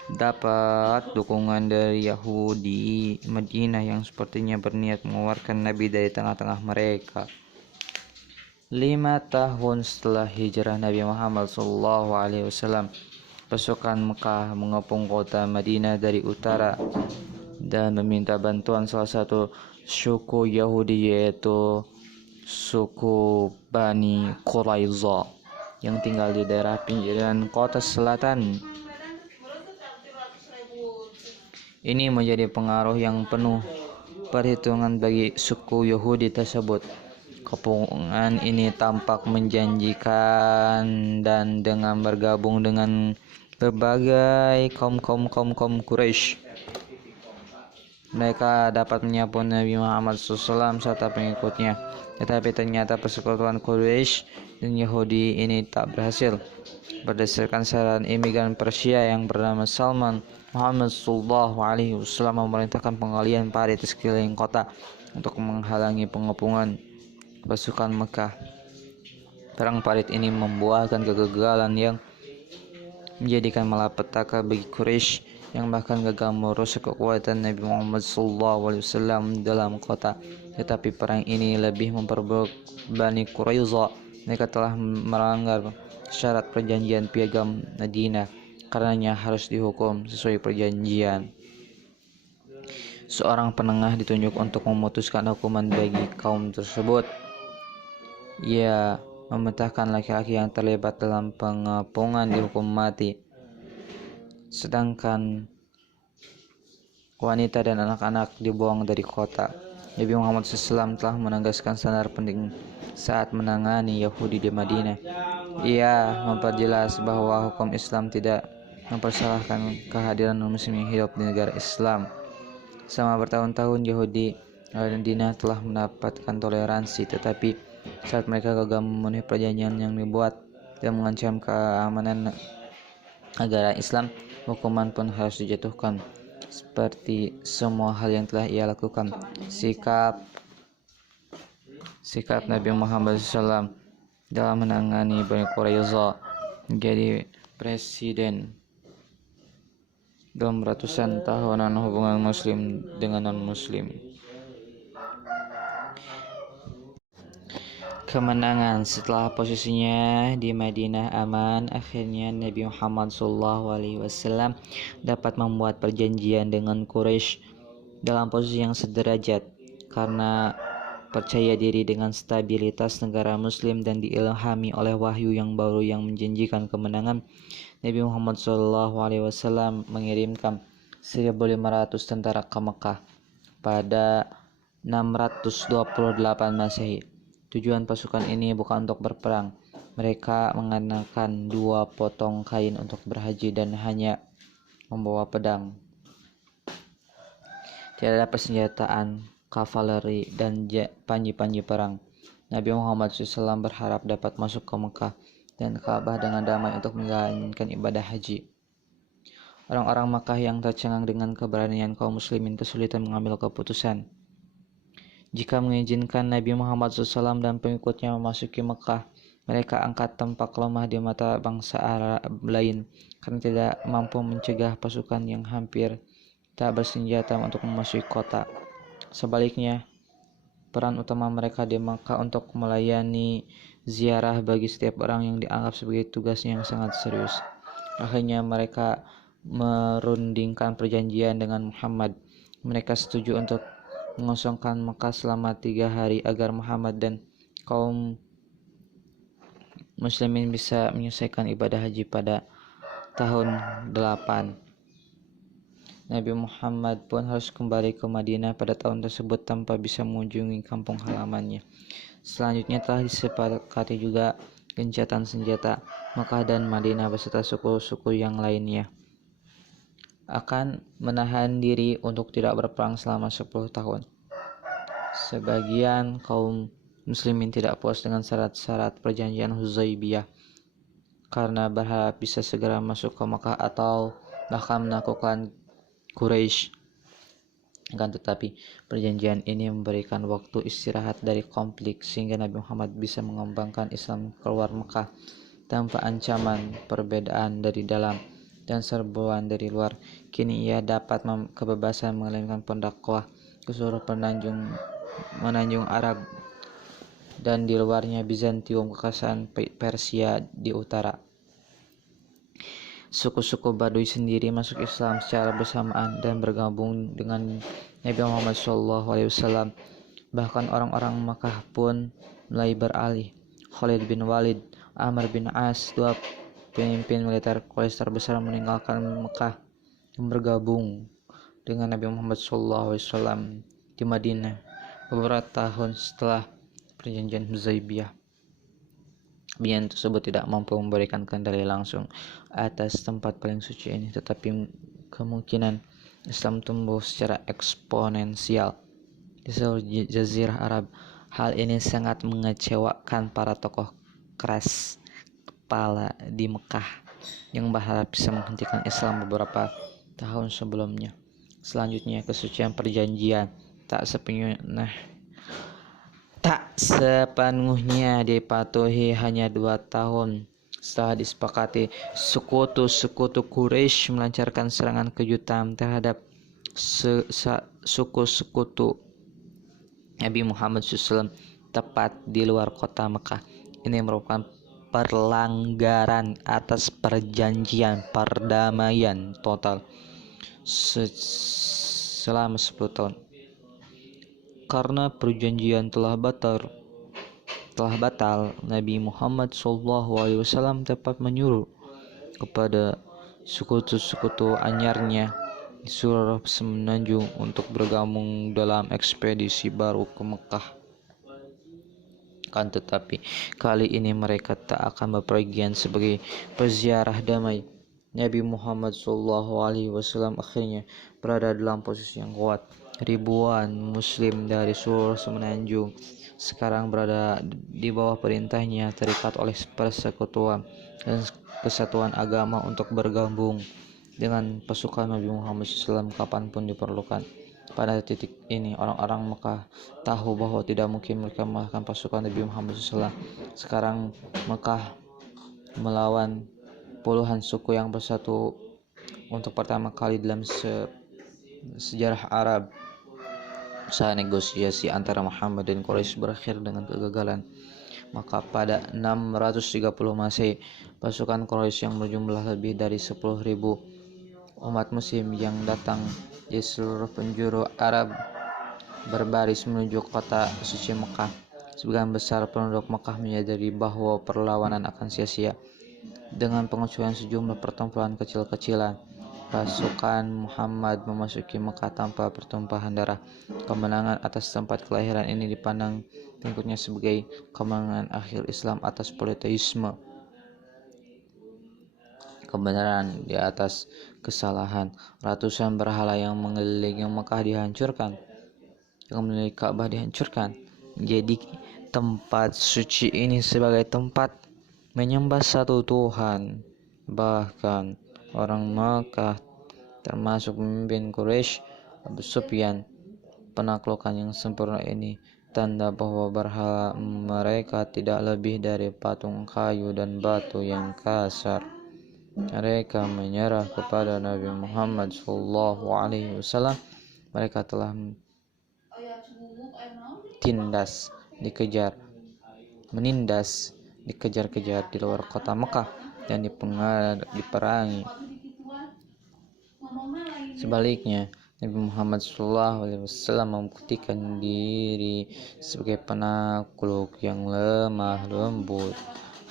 dapat dukungan dari Yahudi Madinah yang sepertinya berniat mengeluarkan Nabi dari tengah-tengah mereka. 5 tahun setelah hijrah Nabi Muhammad SAW, pasukan Mekah mengepung kota Madinah dari utara dan meminta bantuan salah satu suku Yahudi, yaitu suku Bani Quraiza yang tinggal di daerah pinggiran kota selatan. Ini menjadi pengaruh yang penuh perhitungan bagi suku Yahudi tersebut. Kepungan ini tampak menjanjikan, dan dengan bergabung dengan berbagai kaum Quraisy, mereka dapat menyapu Nabi Muhammad SAW serta pengikutnya. Tetapi ternyata persekutuan Quraisy dan Yahudi ini tak berhasil. Berdasarkan saran imigran Persia yang bernama Salman, Muhammad SAW memerintahkan penggalian parit di sekeliling kota untuk menghalangi pengepungan pasukan Mekah. Perang parit ini membuahkan kegagalan yang menjadikan malapetaka bagi Quraisy yang bahkan gagal merusak kekuatan Nabi Muhammad SAW dalam kota. Tetapi perang ini lebih memperburuk Bani Quraiza. Mereka telah melanggar syarat perjanjian piagam Madinah, karenanya harus dihukum sesuai perjanjian. Seorang penengah ditunjuk untuk memutuskan hukuman bagi kaum tersebut. Ia memerintahkan laki-laki yang terlibat dalam pengepungan dihukum mati, sedangkan wanita dan anak-anak dibuang dari kota. Nabi Muhammad SAW telah menegaskan standar penting saat menangani Yahudi di Madinah. Ia memperjelas bahwa hukum Islam tidak mempersalahkan kehadiran non-muslim yang hidup di negara Islam. Selama bertahun-tahun Yahudi Madinah telah mendapatkan toleransi, tetapi saat mereka gagal memenuhi perjanjian yang dibuat dan mengancam keamanan negara Islam, hukuman pun harus dijatuhkan. Seperti semua hal yang telah ia lakukan, sikap Nabi Muhammad SAW dalam menangani Bani Quraiza menjadi presiden dalam ratusan tahunan hubungan muslim dengan non-muslim. Kemenangan setelah posisinya di Madinah aman, akhirnya Nabi Muhammad SAW dapat membuat perjanjian dengan Quraisy dalam posisi yang sederajat karena percaya diri dengan stabilitas negara muslim dan diilhami oleh wahyu yang baru yang menjanjikan kemenangan. Nabi Muhammad SAW mengirimkan 1.500 tentara ke Mekah pada 628 Masehi. Tujuan pasukan ini bukan untuk berperang. Mereka mengenakan 2 potong kain untuk berhaji dan hanya membawa pedang. Tidak ada persenjataan, kavaleri, dan panji-panji perang. Nabi Muhammad SAW berharap dapat masuk ke Mekah dan Ka'bah dengan damai untuk menjalankan ibadah haji. Orang-orang Makkah yang tercengang dengan keberanian kaum muslimin kesulitan mengambil keputusan. Jika mengizinkan Nabi Muhammad SAW dan pengikutnya memasuki Mekah, mereka angkat tampak lemah di mata bangsa Arab lain karena tidak mampu mencegah pasukan yang hampir tak bersenjata untuk memasuki kota. Sebaliknya, peran utama mereka di Mekah untuk melayani ziarah bagi setiap orang yang dianggap sebagai tugasnya yang sangat serius. Akhirnya mereka merundingkan perjanjian dengan Muhammad. Mereka setuju untuk mengosongkan Mekah selama 3 hari agar Muhammad dan kaum muslimin bisa menyelesaikan ibadah haji pada tahun 8. Nabi Muhammad pun harus kembali ke Madinah pada tahun tersebut tanpa bisa mengunjungi kampung halamannya. Selanjutnya telah disepakati juga gencatan senjata Mekah dan Madinah beserta suku-suku yang lainnya akan menahan diri untuk tidak berperang selama 10 tahun. Sebagian kaum muslimin tidak puas dengan syarat-syarat perjanjian Huzaibiyah karena berharap bisa segera masuk ke Mekah atau bahkan menaklukkan Quraisy. Akan tetapi perjanjian ini memberikan waktu istirahat dari konflik sehingga Nabi Muhammad bisa mengembangkan Islam keluar Mekah tanpa ancaman perbedaan dari dalam dan serbuan dari luar. Kini ia dapat kebebasan mengirimkan pendakwah ke seluruh menanjung Arab dan di luarnya Bizantium, kekuasaan Persia di utara. Suku-suku Baduy sendiri masuk Islam secara bersamaan dan bergabung dengan Nabi Muhammad SAW. Bahkan orang-orang Makkah pun mulai beralih. Khalid bin Walid, Amr bin As, 2 pemimpin militer Quraisy terbesar meninggalkan Mekah dan bergabung dengan Nabi Muhammad SAW di Madinah beberapa tahun setelah perjanjian Huzaibiyah. Perjanjian tersebut tidak mampu memberikan kendali langsung atas tempat paling suci ini, tetapi kemungkinan Islam tumbuh secara eksponensial di seluruh Jazirah Arab. Hal ini sangat mengecewakan para tokoh keras kepala di Mekah yang berharap bisa menghentikan Islam beberapa tahun sebelumnya. Selanjutnya, kesucian perjanjian tak sepenuhnya dipatuhi hanya 2 tahun setelah disepakati. Sekutu-sekutu Quraisy melancarkan serangan kejutan terhadap suku-sekutu Nabi Muhammad SAW tepat di luar kota Mekah. Ini merupakan pelanggaran atas perjanjian perdamaian total selama 10 tahun. Karena perjanjian telah batal, Nabi Muhammad SAW tepat menyuruh kepada sekutu-sekutu anyarnya di seluruh semenanjung untuk bergabung dalam ekspedisi baru ke Mekah. Kan tetapi kali ini mereka tak akan berpergian sebagai peziarah damai. Nabi Muhammad SAW akhirnya berada dalam posisi yang kuat. Ribuan muslim dari seluruh semenanjung sekarang berada di bawah perintahnya, terikat oleh persekutuan dan kesatuan agama untuk bergabung dengan pasukan Nabi Muhammad SAW kapanpun diperlukan. Pada titik ini orang-orang Mekah tahu bahwa tidak mungkin mereka mengalahkan pasukan Nabi Muhammad SAW. Sekarang Mekah melawan puluhan suku yang bersatu untuk pertama kali dalam sejarah Arab. Usaha negosiasi antara Muhammad dan Quraisy berakhir dengan kegagalan. Maka pada 630 Masehi, pasukan Quraisy yang berjumlah lebih dari 10.000 umat muslim yang datang di seluruh penjuru Arab berbaris menuju kota suci Mekah. Sebagian besar penduduk Mekah menyadari bahwa perlawanan akan sia-sia. Dengan pengecualian sejumlah pertempuran kecil-kecilan, pasukan Muhammad memasuki Mekah tanpa pertumpahan darah. Kemenangan atas tempat kelahiran ini dipandang pengikutnya sebagai kemenangan akhir Islam atas politeisme. Kebenaran di atas kesalahan. Ratusan berhala yang mengelilingi Mekah dihancurkan. Yang mengelilingi Ka'bah dihancurkan. Jadi tempat suci ini sebagai tempat menyembah satu Tuhan. Bahkan orang Makkah termasuk pemimpin Quraisy Abu Sufyan. Penaklukan yang sempurna ini tanda bahwa berhala mereka tidak lebih dari patung kayu dan batu yang kasar. Mereka menyerah kepada Nabi Muhammad SAW. Mereka telah menindas, dikejar-kejar di luar kota Mekah dan diperangi. Sebaliknya, Nabi Muhammad SAW membuktikan diri sebagai penakluk yang lemah lembut.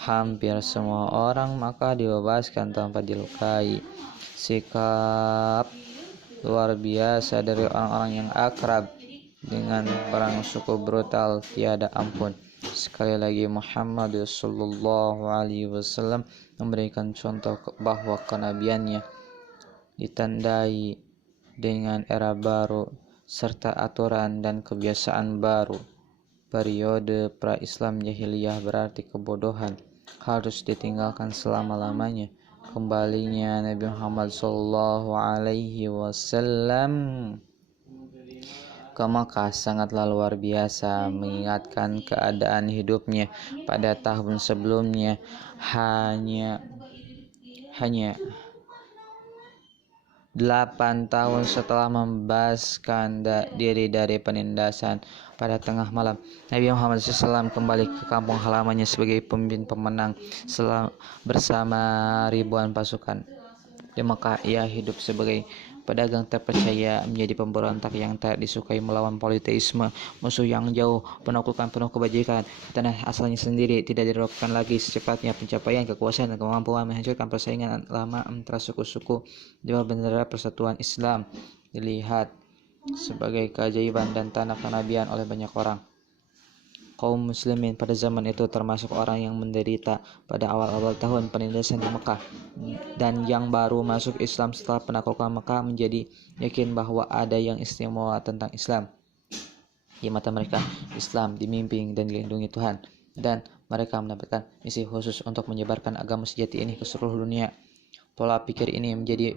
Hampir semua orang Makkah dibebaskan tanpa dilukai. Sikap luar biasa dari orang-orang yang akrab dengan perang suku brutal tiada ampun. Sekali lagi Muhammad SAW memberikan contoh bahwa kenabiannya ditandai dengan era baru serta aturan dan kebiasaan baru. Periode pra-Islam jahiliyah berarti kebodohan harus ditinggalkan selama-lamanya. Kembalinya Nabi Muhammad SAW ke Makkah sangatlah luar biasa, mengingatkan keadaan hidupnya pada tahun sebelumnya. Hanya 8 tahun setelah membebaskan diri dari penindasan pada tengah malam, Nabi Muhammad SAW kembali ke kampung halamannya sebagai pemimpin pemenang bersama ribuan pasukan. Di Mekah, ia hidup sebagai pedagang terpercaya, menjadi pemberontak yang tak disukai, melawan politeisme, musuh yang jauh, penaklukan penuh kebajikan. Tanah asalnya sendiri tidak diragukan lagi. Secepatnya pencapaian kekuasaan dan kemampuan menghancurkan persaingan lama antara suku-suku di bawah bendera persatuan Islam dilihat sebagai keajaiban dan tanda kenabian oleh banyak orang. Kaum muslimin pada zaman itu termasuk orang yang menderita pada awal-awal tahun penindasan di Mekah, dan yang baru masuk Islam setelah penaklukan Mekah menjadi yakin bahwa ada yang istimewa tentang Islam. Di mata mereka, Islam dibimbing dan dilindungi Tuhan, dan mereka mendapatkan misi khusus untuk menyebarkan agama sejati ini ke seluruh dunia. Pola pikir ini menjadi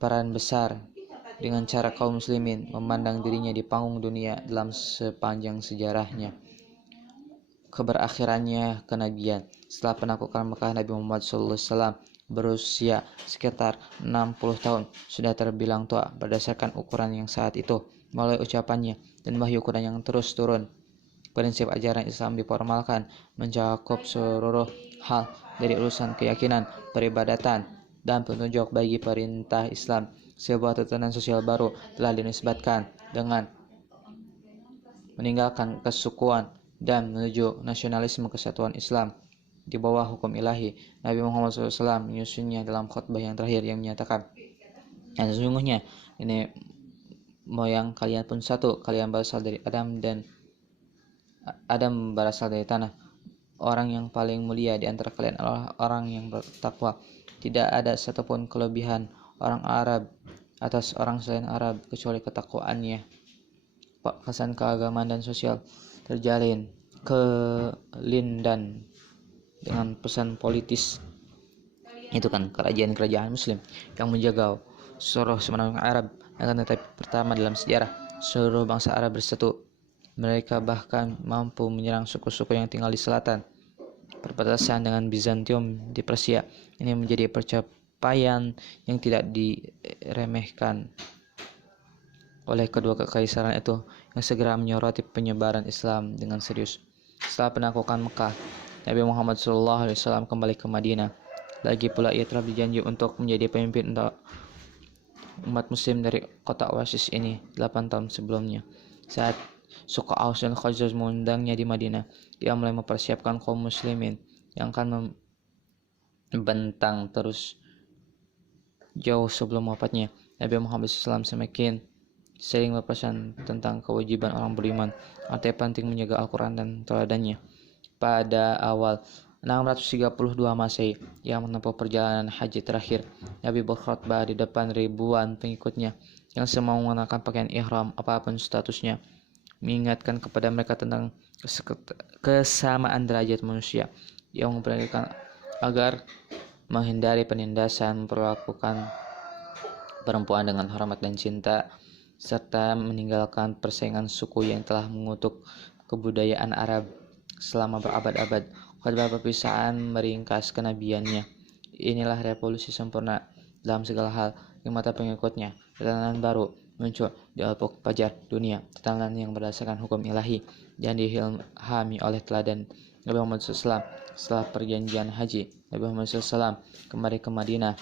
peran besar dengan cara kaum muslimin memandang dirinya di panggung dunia dalam sepanjang sejarahnya. Keberakhirannya kenabian. Setelah penaklukan Mekah, Nabi Muhammad SAW berusia sekitar 60 tahun, sudah terbilang tua berdasarkan ukuran yang saat itu. Melalui ucapannya dan wahyu Quran yang terus turun, prinsip ajaran Islam diformalkan mencakup seluruh hal dari urusan keyakinan, peribadatan, dan petunjuk bagi perintah Islam. Sebuah tatanan sosial baru telah dinisbatkan dengan meninggalkan kesukuan dan menuju nasionalisme kesatuan Islam di bawah hukum ilahi. Nabi Muhammad SAW menyusunnya dalam khutbah yang terakhir yang menyatakan, dan sesungguhnya ini moyang kalian pun satu, kalian berasal dari Adam dan Adam berasal dari tanah. Orang yang paling mulia di antara kalian adalah orang yang bertakwa. Tidak ada satupun kelebihan orang Arab atas orang selain Arab kecuali ketakwaannya. Kesan keagamaan dan sosial terjalin kelindan dengan pesan politis, itu kan kerajaan-kerajaan muslim yang menjaga seluruh semenanjung Arab. Akan tetapi pertama dalam sejarah seluruh bangsa Arab bersatu. Mereka bahkan mampu menyerang suku-suku yang tinggal di selatan perbatasan dengan Bizantium di Persia. Ini menjadi pencapaian yang tidak diremehkan oleh kedua kekaisaran itu yang segera menyoroti penyebaran Islam dengan serius. Setelah penaklukan Mekah, Nabi Muhammad SAW kembali ke Madinah. Lagi pula ia telah berjanji untuk menjadi pemimpin untuk umat muslim dari kota Oasis ini 8 tahun sebelumnya. Saat suku Aus dan Khazraj mengundangnya di Madinah, ia mulai mempersiapkan kaum muslimin yang akan membentang terus jauh sebelum wafatnya. Nabi Muhammad SAW semakin sering berpesan tentang kewajiban orang beriman, arti penting menjaga Al-Quran dan teladannya. Pada awal 632 Masehi, ia menempuh perjalanan haji terakhir. Nabi berkhutbah di depan ribuan pengikutnya yang semua mengenakan pakaian ihram apapun statusnya, mengingatkan kepada mereka tentang kesamaan derajat manusia. Ia memperintahkan agar menghindari penindasan, memperlakukan perempuan dengan hormat dan cinta, serta meninggalkan persaingan suku yang telah mengutuk kebudayaan Arab selama berabad-abad. Khutbah perpisahan meringkas kenabiannya. Inilah revolusi sempurna dalam segala hal di mata pengikutnya. Tatanan baru muncul di ufuk fajar dunia, tatanan yang berdasarkan hukum ilahi dan diilhami oleh teladan Nabi Muhammad SAW. Setelah perjanjian haji, Nabi Muhammad SAW kembali ke Madinah.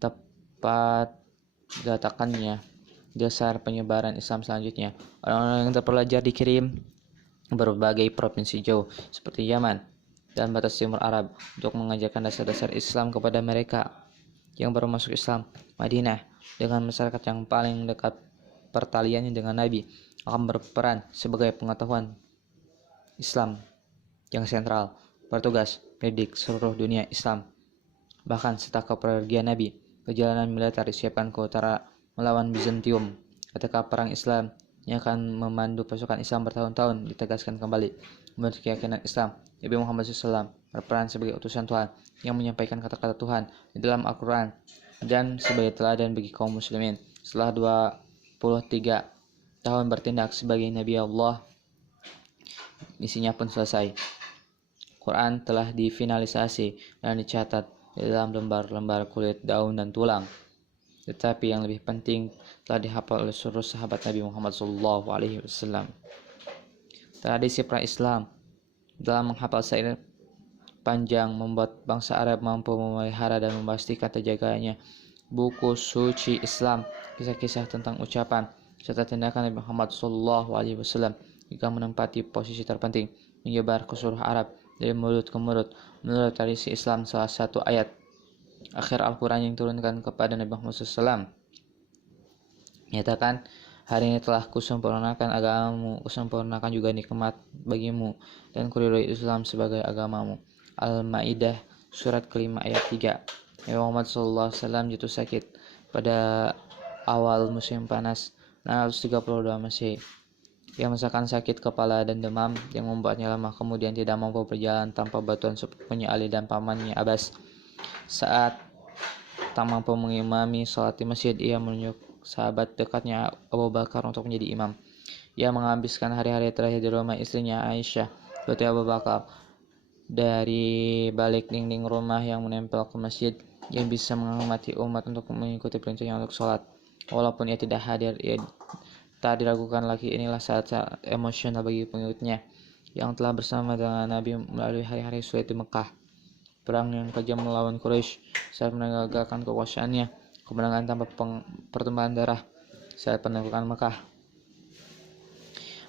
Tepat letakkannya dasar penyebaran Islam selanjutnya. Orang-orang yang terpelajar dikirim berbagai provinsi jauh seperti Yaman dan batas timur Arab untuk mengajarkan dasar-dasar Islam kepada mereka yang baru masuk Islam. Madinah dengan masyarakat yang paling dekat pertaliannya dengan Nabi akan berperan sebagai pengetahuan Islam yang sentral, bertugas mendidik seluruh dunia Islam. Bahkan setelah kepergian Nabi, perjalanan militer disiapkan ke utara melawan Bizantium. Ketika perang Islam yang akan memandu pasukan Islam bertahun-tahun ditegaskan kembali menurut keyakinan Islam, Nabi Muhammad SAW berperan sebagai utusan Tuhan yang menyampaikan kata-kata Tuhan di dalam Al-Quran dan sebagai teladan bagi kaum muslimin. Setelah 23 tahun bertindak sebagai Nabi Allah, misinya pun selesai. Quran telah difinalisasi dan dicatat di dalam lembar-lembar kulit, daun, dan tulang. Tetapi yang lebih penting telah dihafal oleh seluruh sahabat Nabi Muhammad SAW. Tradisi pra-Islam dalam menghafal syair panjang membuat bangsa Arab mampu memelihara dan memastikan terjaganya buku suci Islam, kisah-kisah tentang ucapan serta tindakan Nabi Muhammad SAW juga menempati posisi terpenting menyebar ke seluruh Arab dari mulut ke mulut. Menurut tradisi Islam, salah satu ayat akhir Al-Quran yang diturunkan kepada Nabi Muhammad SAW nyatakan, hari ini telah kusempurnakan agamamu, kusempurnakan juga nikmat bagimu, dan kuridhoi Islam sebagai agamamu. Al-Maidah surat kelima ayat 3. Nabi Muhammad SAW jatuh sakit pada awal musim panas 632 Masehi. Ia merasakan sakit kepala dan demam yang membuatnya lemah, kemudian tidak mampu berjalan tanpa bantuan sepupunya Ali dan pamannya Abbas. Saat tak mampu mengimami sholat di masjid, ia sahabat dekatnya Abu Bakar untuk menjadi imam. Ia menghabiskan hari-hari terakhir di rumah istrinya Aisyah, putri Abu Bakar. Dari balik dinding rumah yang menempel ke masjid, ia bisa menghormati umat untuk mengikuti perintahnya untuk sholat. Walaupun ia tidak hadir, ia tak diragukan lagi inilah saat-saat emosional bagi pengikutnya yang telah bersama dengan Nabi melalui hari-hari sulit di Mekah. Perang yang kejam melawan Quraisy saat menegakkan kekuasaannya, kemenangan tanpa pertumpahan darah saat penaklukan Mekah.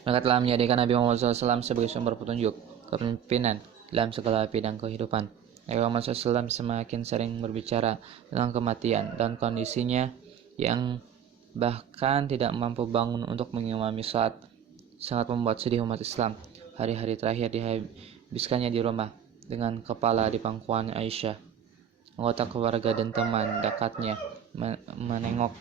Mereka telah menjadikan Nabi Muhammad SAW sebagai sumber petunjuk, kepemimpinan dalam segala bidang kehidupan. Nabi Muhammad SAW semakin sering berbicara tentang kematian dan kondisinya yang bahkan tidak mampu bangun untuk mengimami salat, sangat membuat sedih umat Islam. Hari-hari terakhir dihabiskannya di rumah dengan kepala di pangkuan Aisyah. Anggota keluarga dan teman dekatnya menengok,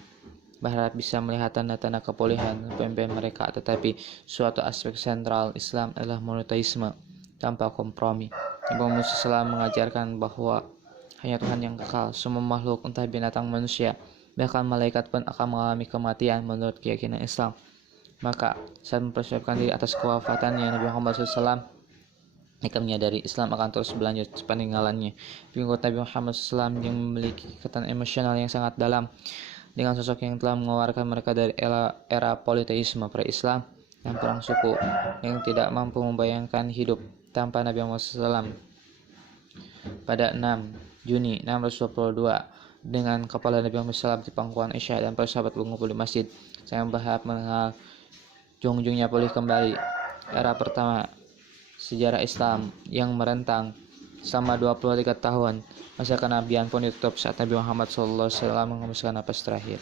berharap bisa melihat tanda-tanda kepulihan kepemimpinan mereka, tetapi suatu aspek sentral Islam adalah monoteisme tanpa kompromi. Nabi Muhammad SAW mengajarkan bahwa hanya Tuhan yang kekal. Semua makhluk, entah binatang, manusia, bahkan malaikat pun akan mengalami kematian menurut keyakinan Islam. Maka saat mempersiapkan diri atas kewafatannya, Nabi Muhammad SAW jika menyadari Islam akan terus berlanjut peninggalannya. Pengikut Nabi Muhammad SAW yang memiliki ikatan emosional yang sangat dalam dengan sosok yang telah mengeluarkan mereka dari era politeisme pre-Islam dan perang suku, yang tidak mampu membayangkan hidup tanpa Nabi Muhammad SAW. Pada 6 Juni 622, dengan kepala Nabi Muhammad SAW di pangkuan Aisyah dan para sahabat mengumpul di masjid, saya berharap mengenal jungjungnya pulih kembali era pertama sejarah Islam yang merentang selama 23 tahun. Masa kenabian pun ditutup saat Nabi Muhammad SAW menghembuskan napas terakhir.